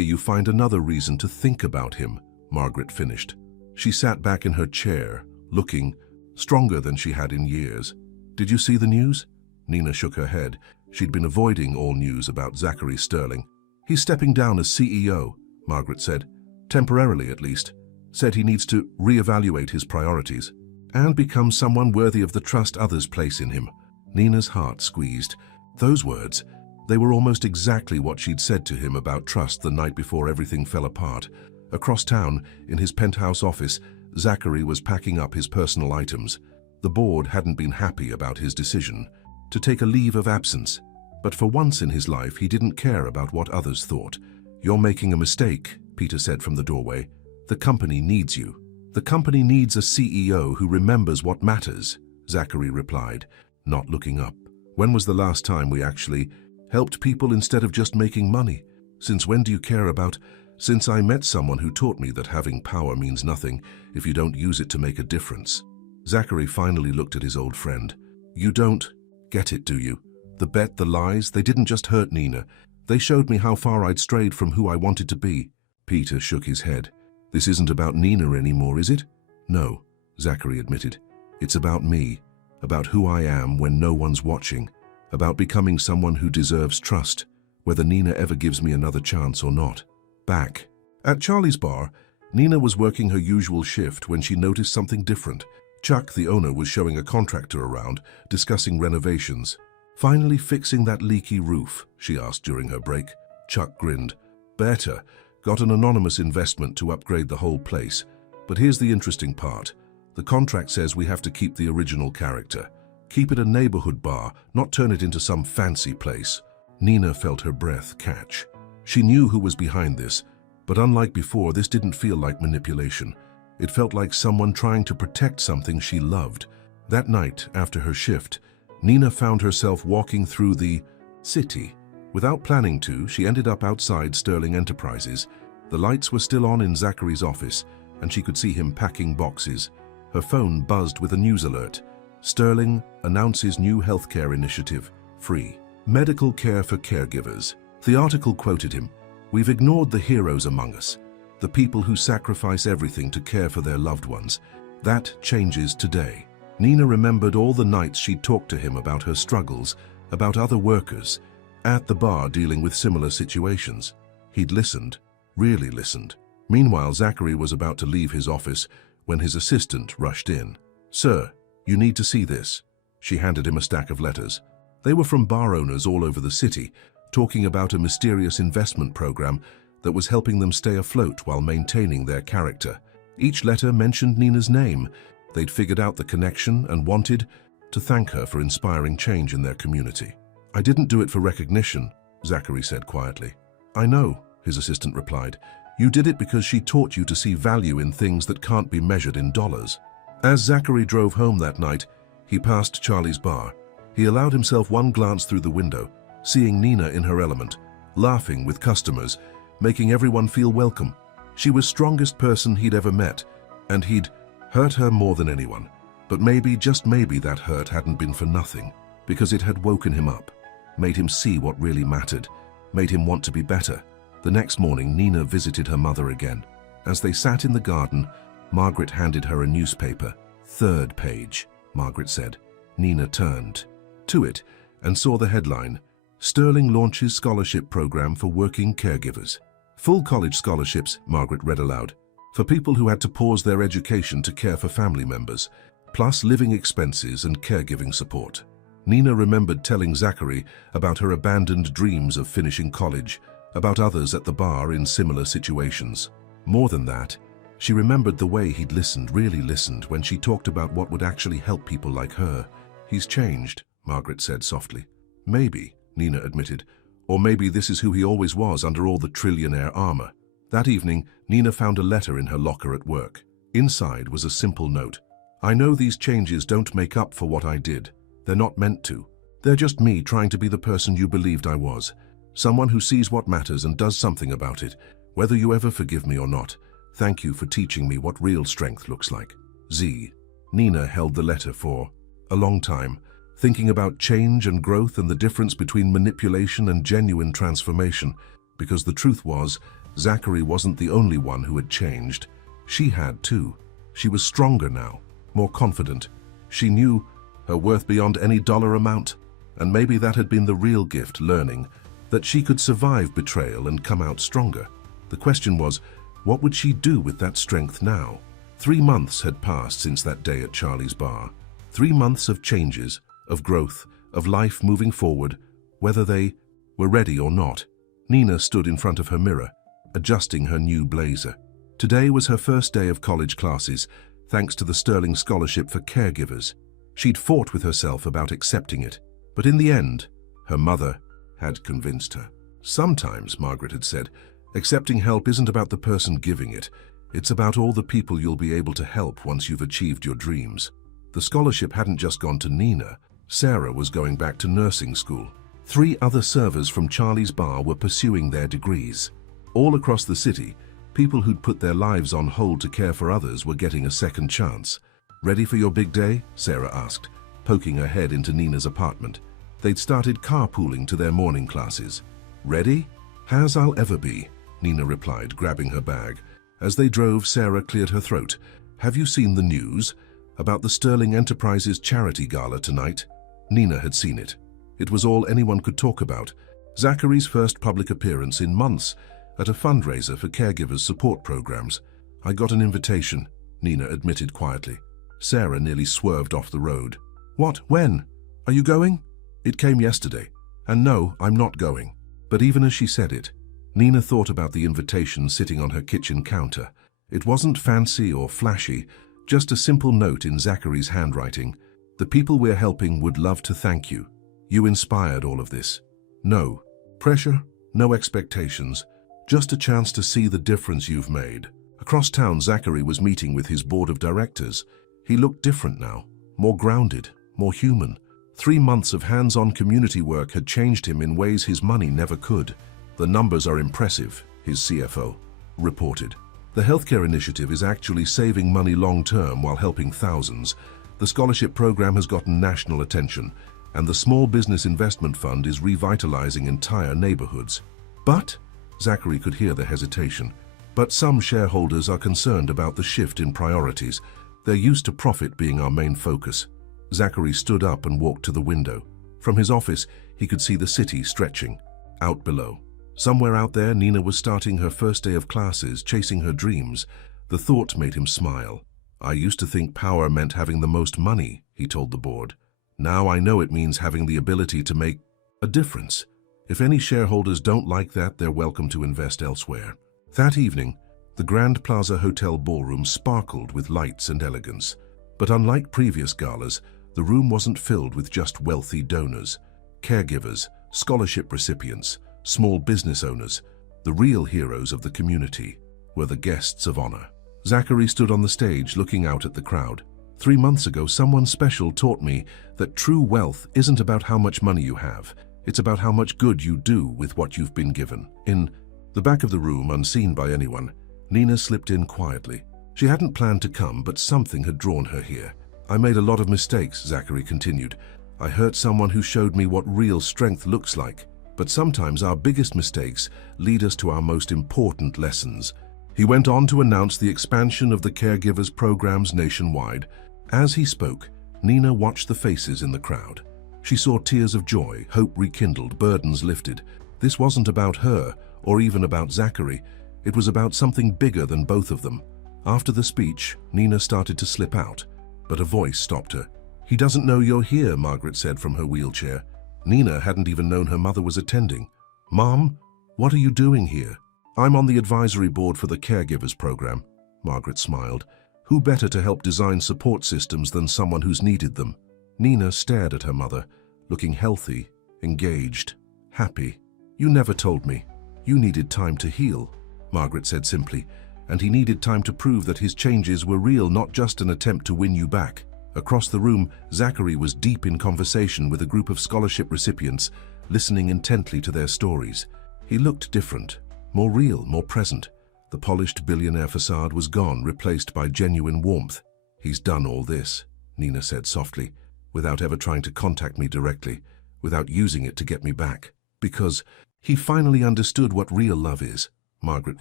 you find another reason to think about him," Margaret finished. She sat back in her chair, looking stronger than she had in years. "Did you see the news?" Nina shook her head. She'd been avoiding all news about Zachary Sterling. "He's stepping down as CEO," Margaret said. "Temporarily, at least. Said he needs to reevaluate his priorities and become someone worthy of the trust others place in him." Nina's heart squeezed. Those words, they were almost exactly what she'd said to him about trust the night before everything fell apart. Across town, in his penthouse office, Zachary was packing up his personal items. The board hadn't been happy about his decision to take a leave of absence, but for once in his life he didn't care about what others thought. "You're making a mistake," Peter said from the doorway. "The company needs you. The company needs a CEO who remembers what matters," Zachary replied, not looking up. "When was the last time we actually helped people instead of just making money? Since when do you care about—" "Since I met someone who taught me that having power means nothing if you don't use it to make a difference." Zachary finally looked at his old friend. "You don't get it, do you? The bet, the lies, they didn't just hurt Nina. They showed me how far I'd strayed from who I wanted to be." Peter shook his head. "This isn't about Nina anymore, is it?" "No," Zachary admitted. "It's about me, about who I am when no one's watching, about becoming someone who deserves trust, whether Nina ever gives me another chance or not." Back at Charlie's bar, Nina was working her usual shift when she noticed something different. Chuck, the owner, was showing a contractor around, discussing renovations. "Finally fixing that leaky roof?" she asked during her break. Chuck grinned. "Better. Got an anonymous investment to upgrade the whole place. But here's the interesting part. The contract says we have to keep the original character. Keep it a neighborhood bar, not turn it into some fancy place." Nina felt her breath catch. She knew who was behind this, but unlike before, this didn't feel like manipulation. It felt like someone trying to protect something she loved. That night, after her shift, Nina found herself walking through the city. Without planning to, she ended up outside Sterling Enterprises. The lights were still on in Zachary's office, and she could see him packing boxes. Her phone buzzed with a news alert. Sterling announces new healthcare initiative, free medical care for caregivers. The article quoted him, "We've ignored the heroes among us, the people who sacrifice everything to care for their loved ones. That changes today." Nina remembered all the nights she'd talked to him about her struggles, about other workers, at the bar dealing with similar situations. He'd listened, really listened. Meanwhile, Zachary was about to leave his office when his assistant rushed in. "Sir, you need to see this." She handed him a stack of letters. They were from bar owners all over the city, talking about a mysterious investment program that was helping them stay afloat while maintaining their character. Each letter mentioned Nina's name. They'd figured out the connection and wanted to thank her for inspiring change in their community. "I didn't do it for recognition," Zachary said quietly. "I know," his assistant replied. "You did it because she taught you to see value in things that can't be measured in dollars." As Zachary drove home that night, he passed Charlie's bar. He allowed himself one glance through the window, seeing Nina in her element, laughing with customers, making everyone feel welcome. She was the strongest person he'd ever met, and he'd hurt her more than anyone. But maybe, just maybe, that hurt hadn't been for nothing, because it had woken him up, made him see what really mattered, made him want to be better. The next morning, Nina visited her mother again. As they sat in the garden, Margaret handed her a newspaper. "Third page," Margaret said. Nina turned to it and saw the headline, "Sterling launches scholarship program for working caregivers." "Full college scholarships," Margaret read aloud, "for people who had to pause their education to care for family members." plus living expenses and caregiving support. Nina remembered telling Zachary about her abandoned dreams of finishing college, about others at the bar in similar situations. More than that, she remembered the way he'd listened, really listened, when she talked about what would actually help people like her. "He's changed," Margaret said softly. "Maybe," Nina admitted, "or maybe this is who he always was under all the trillionaire armor." That evening, Nina found a letter in her locker at work. Inside was a simple note. "I know these changes don't make up for what I did. They're not meant to. They're just me trying to be the person you believed I was. Someone who sees what matters and does something about it, whether you ever forgive me or not. Thank you for teaching me what real strength looks like. Z." Nina held the letter for a long time, thinking about change and growth and the difference between manipulation and genuine transformation, because the truth was, Zachary wasn't the only one who had changed. She had too. She was stronger now, more confident. She knew her worth beyond any dollar amount, and maybe that had been the real gift, learning that she could survive betrayal and come out stronger. The question was, what would she do with that strength now? 3 months had passed since that day at Charlie's bar. 3 months of changes, of growth, of life moving forward, whether they were ready or not. Nina stood in front of her mirror, adjusting her new blazer. Today was her first day of college classes, thanks to the Sterling Scholarship for Caregivers. She'd fought with herself about accepting it, but in the end, her mother had convinced her. Sometimes, Margaret had said, accepting help isn't about the person giving it. It's about all the people you'll be able to help once you've achieved your dreams. The scholarship hadn't just gone to Nina. Sarah was going back to nursing school. 3 other servers from Charlie's bar were pursuing their degrees. All across the city, people who'd put their lives on hold to care for others were getting a second chance. "Ready for your big day?" Sarah asked, poking her head into Nina's apartment. They'd started carpooling to their morning classes. "Ready? As I'll ever be," Nina replied, grabbing her bag. As they drove, Sarah cleared her throat. "Have you seen the news about the Sterling Enterprises charity gala tonight?" Nina had seen it. It was all anyone could talk about. Zachary's first public appearance in months at a fundraiser for caregivers support programs. "I got an invitation," Nina admitted quietly. Sarah nearly swerved off the road. "What? When? Are you going?" "It came yesterday. And no, I'm not going." But even as she said it, Nina thought about the invitation sitting on her kitchen counter. It wasn't fancy or flashy, just a simple note in Zachary's handwriting. "The people we're helping would love to thank you. You inspired all of this. No pressure, no expectations, just a chance to see the difference you've made." Across town, Zachary was meeting with his board of directors. He looked different now, more grounded, more human. 3 months of hands-on community work had changed him in ways his money never could. "The numbers are impressive," his CFO reported. "The healthcare initiative is actually saving money long-term while helping thousands. The scholarship program has gotten national attention, and the Small Business Investment Fund is revitalizing entire neighborhoods." But, Zachary could hear the hesitation, "but some shareholders are concerned about the shift in priorities. They're used to profit being our main focus." Zachary stood up and walked to the window. From his office, he could see the city stretching out below. Somewhere out there, Nina was starting her first day of classes, chasing her dreams. The thought made him smile. "I used to think power meant having the most money," he told the board. "Now I know it means having the ability to make a difference. If any shareholders don't like that, they're welcome to invest elsewhere." That evening, the Grand Plaza Hotel ballroom sparkled with lights and elegance. But unlike previous galas, the room wasn't filled with just wealthy donors. Caregivers, scholarship recipients, small business owners, the real heroes of the community, were the guests of honor. Zachary stood on the stage looking out at the crowd. 3 months ago, someone special taught me that true wealth isn't about how much money you have. It's about how much good you do with what you've been given. In the back of the room, unseen by anyone, Nina slipped in quietly. She hadn't planned to come, but something had drawn her here. "I made a lot of mistakes," Zachary continued. "I hurt someone who showed me what real strength looks like. But sometimes our biggest mistakes lead us to our most important lessons." He went on to announce the expansion of the caregivers programs nationwide. As he spoke, Nina watched the faces in the crowd. She saw tears of joy, hope rekindled, burdens lifted. This wasn't about her, or even about Zachary. It was about something bigger than both of them. After the speech, Nina started to slip out. but a voice stopped her. "He doesn't know you're here," Margaret said from her wheelchair. Nina hadn't even known her mother was attending. "Mom, what are you doing here?" "I'm on the advisory board for the caregivers program," Margaret smiled. "Who better to help design support systems than someone who's needed them?" Nina stared at her mother, looking healthy, engaged, happy. "You never told me. You needed time to heal," Margaret said simply, "and he needed time to prove that his changes were real, not just an attempt to win you back." Across the room, Zachary was deep in conversation with a group of scholarship recipients, listening intently to their stories. He looked different, more real, more present. The polished billionaire facade was gone, replaced by genuine warmth. "He's done all this," Nina said softly, "without ever trying to contact me directly, without using it to get me back. Because he finally understood what real love is," Margaret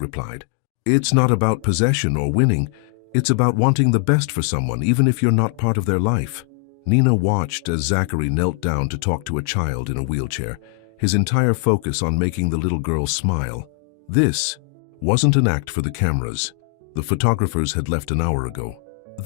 replied. "It's not about possession or winning. It's about wanting the best for someone, even if you're not part of their life." Nina watched as Zachary knelt down to talk to a child in a wheelchair, his entire focus on making the little girl smile. This wasn't an act for the cameras. The photographers had left an hour ago.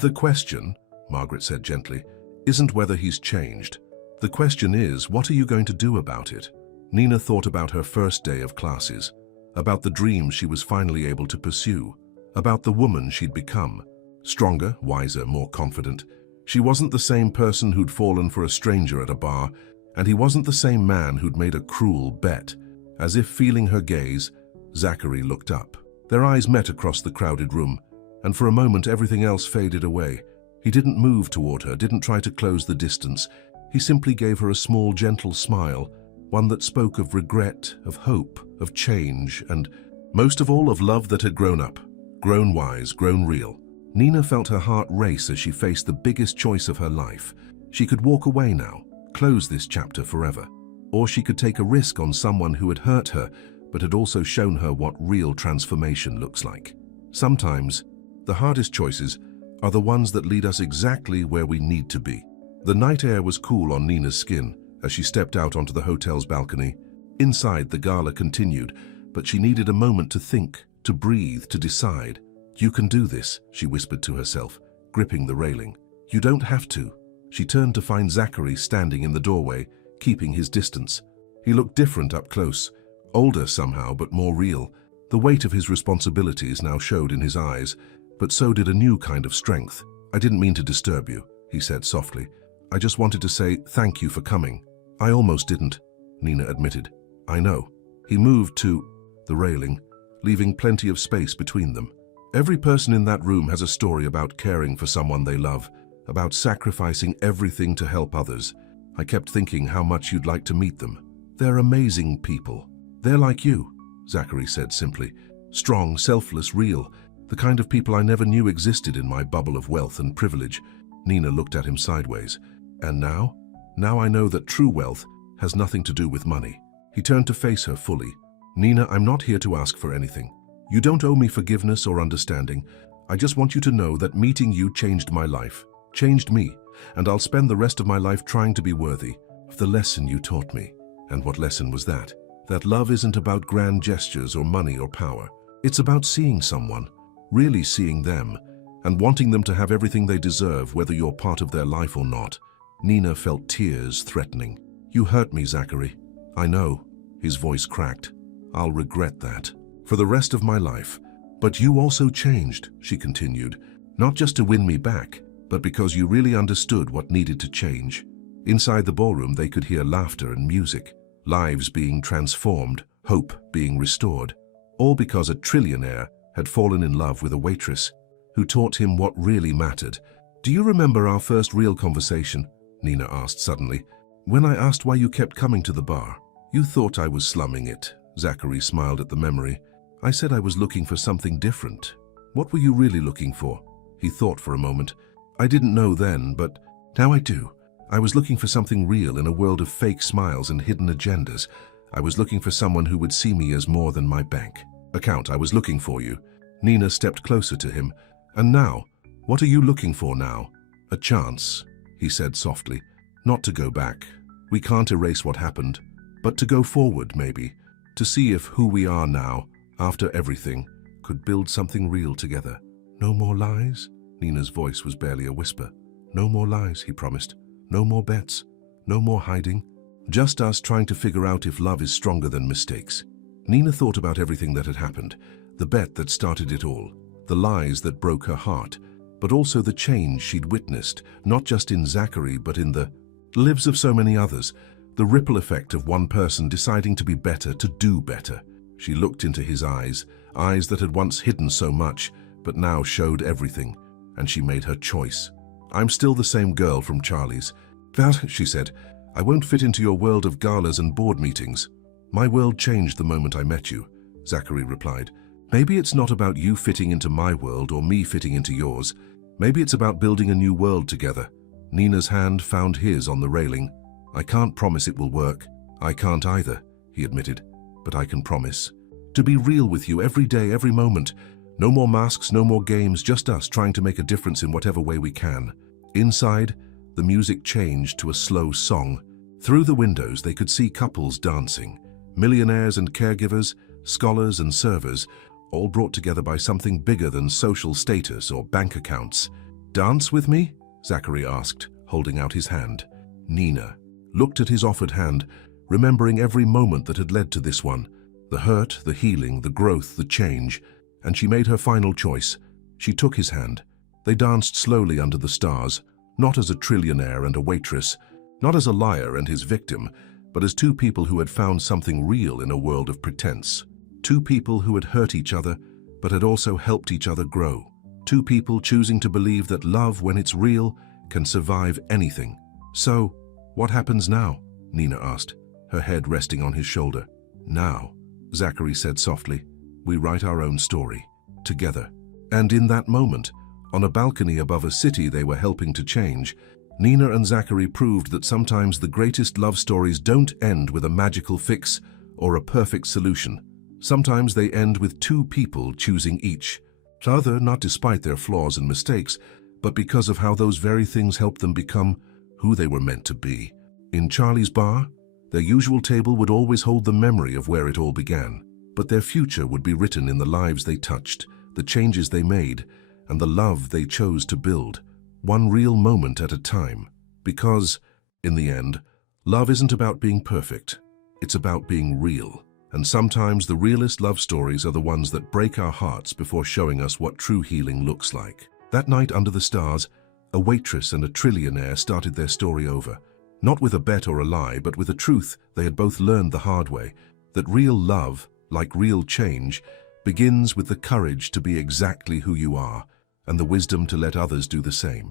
"The question," Margaret said gently, "isn't whether he's changed. The question is, what are you going to do about it?" Nina thought about her first day of classes, about the dreams she was finally able to pursue, about the woman she'd become. Stronger, wiser, more confident. She wasn't the same person who'd fallen for a stranger at a bar, and he wasn't the same man who'd made a cruel bet. As if feeling her gaze, Zachary looked up. Their eyes met across the crowded room, and for a moment everything else faded away. He didn't move toward her, didn't try to close the distance. He simply gave her a small, gentle smile, one that spoke of regret, of hope, of change, and most of all of love that had grown up. Grown wise, grown real. Nina felt her heart race as she faced the biggest choice of her life. She could walk away now, close this chapter forever. Or she could take a risk on someone who had hurt her, but had also shown her what real transformation looks like. Sometimes, the hardest choices are the ones that lead us exactly where we need to be. The night air was cool on Nina's skin as she stepped out onto the hotel's balcony. Inside, the gala continued, but she needed a moment to think, to breathe, to decide. "You can do this," she whispered to herself, gripping the railing. "You don't have to." She turned to find Zachary standing in the doorway, keeping his distance. He looked different up close, older somehow, but more real. The weight of his responsibilities now showed in his eyes, but so did a new kind of strength. "I didn't mean to disturb you," he said softly. "I just wanted to say thank you for coming." "I almost didn't," Nina admitted. "I know." He moved to the railing, leaving plenty of space between them. Every person in that room has a story about caring for someone they love, about sacrificing everything to help others. I kept thinking how much you'd like to meet them. They're amazing people. They're like you, Zachary said simply. Strong, selfless, real. The kind of people I never knew existed in my bubble of wealth and privilege. Nina looked at him sideways. "And now? Now I know that true wealth has nothing to do with money." He turned to face her fully. "Nina, I'm not here to ask for anything. You don't owe me forgiveness or understanding. I just want you to know that meeting you changed my life, changed me, and I'll spend the rest of my life trying to be worthy of the lesson you taught me." And what lesson was that? That love isn't about grand gestures or money or power. It's about seeing someone, really seeing them, and wanting them to have everything they deserve, whether you're part of their life or not. Nina felt tears threatening. "You hurt me, Zachary. I know." His voice cracked. "I'll regret that for the rest of my life. But you also changed," she continued, "not just to win me back, but because you really understood what needed to change." Inside the ballroom, they could hear laughter and music, lives being transformed, hope being restored, all because a trillionaire had fallen in love with a waitress who taught him what really mattered. "Do you remember our first real conversation?" Nina asked suddenly. "When I asked why you kept coming to the bar. You thought I was slumming it." Zachary smiled at the memory. "I said I was looking for something different. What were you really looking for?" He thought for a moment. "I didn't know then, but now I do. I was looking for something real in a world of fake smiles and hidden agendas. I was looking for someone who would see me as more than my bank account. I was looking for you." Nina stepped closer to him. "And now, what are you looking for now?" "A chance," he said softly. "Not to go back. We can't erase what happened, but to go forward maybe, to see if who we are now, after everything, could build something real together." "No more lies?" Nina's voice was barely a whisper. No more lies, he promised. No more bets. No more hiding. Just us trying to figure out if love is stronger than mistakes. Nina thought about everything that had happened, the bet that started it all, the lies that broke her heart, but also the change she'd witnessed, not just in Zachary but in the lives of so many others, the ripple effect of one person deciding to be better, to do better. She looked into his eyes, eyes that had once hidden so much, but now showed everything, and she made her choice. I'm still the same girl from Charlie's. But, she said, I won't fit into your world of galas and board meetings. My world changed the moment I met you, Zachary replied. Maybe it's not about you fitting into my world or me fitting into yours. Maybe it's about building a new world together. Nina's hand found his on the railing. I can't promise it will work. I can't either, he admitted, but I can promise. To be real with you every day, every moment. No more masks, no more games, just us trying to make a difference in whatever way we can. Inside, the music changed to a slow song. Through the windows, they could see couples dancing. Millionaires and caregivers, scholars and servers, all brought together by something bigger than social status or bank accounts. Dance with me? Zachary asked, holding out his hand. Nina looked at his offered hand, remembering every moment that had led to this one, the hurt, the healing, the growth, the change, and she made her final choice. She took his hand. They danced slowly under the stars, not as a trillionaire and a waitress, not as a liar and his victim, but as two people who had found something real in a world of pretense. Two people who had hurt each other, but had also helped each other grow. Two people choosing to believe that love, when it's real, can survive anything. So, what happens now? Nina asked, her head resting on his shoulder. Now, Zachary said softly, we write our own story, together. And in that moment, on a balcony above a city they were helping to change, Nina and Zachary proved that sometimes the greatest love stories don't end with a magical fix or a perfect solution. Sometimes they end with two people choosing each other, not despite their flaws and mistakes, but because of how those very things helped them become who they were meant to be. In Charlie's bar, their usual table would always hold the memory of where it all began, but their future would be written in the lives they touched, the changes they made, and the love they chose to build, one real moment at a time. Because, in the end, love isn't about being perfect, it's about being real. And sometimes the realest love stories are the ones that break our hearts before showing us what true healing looks like. That night under the stars, a waitress and a trillionaire started their story over. Not with a bet or a lie, but with a truth they had both learned the hard way, that real love, like real change, begins with the courage to be exactly who you are, and the wisdom to let others do the same.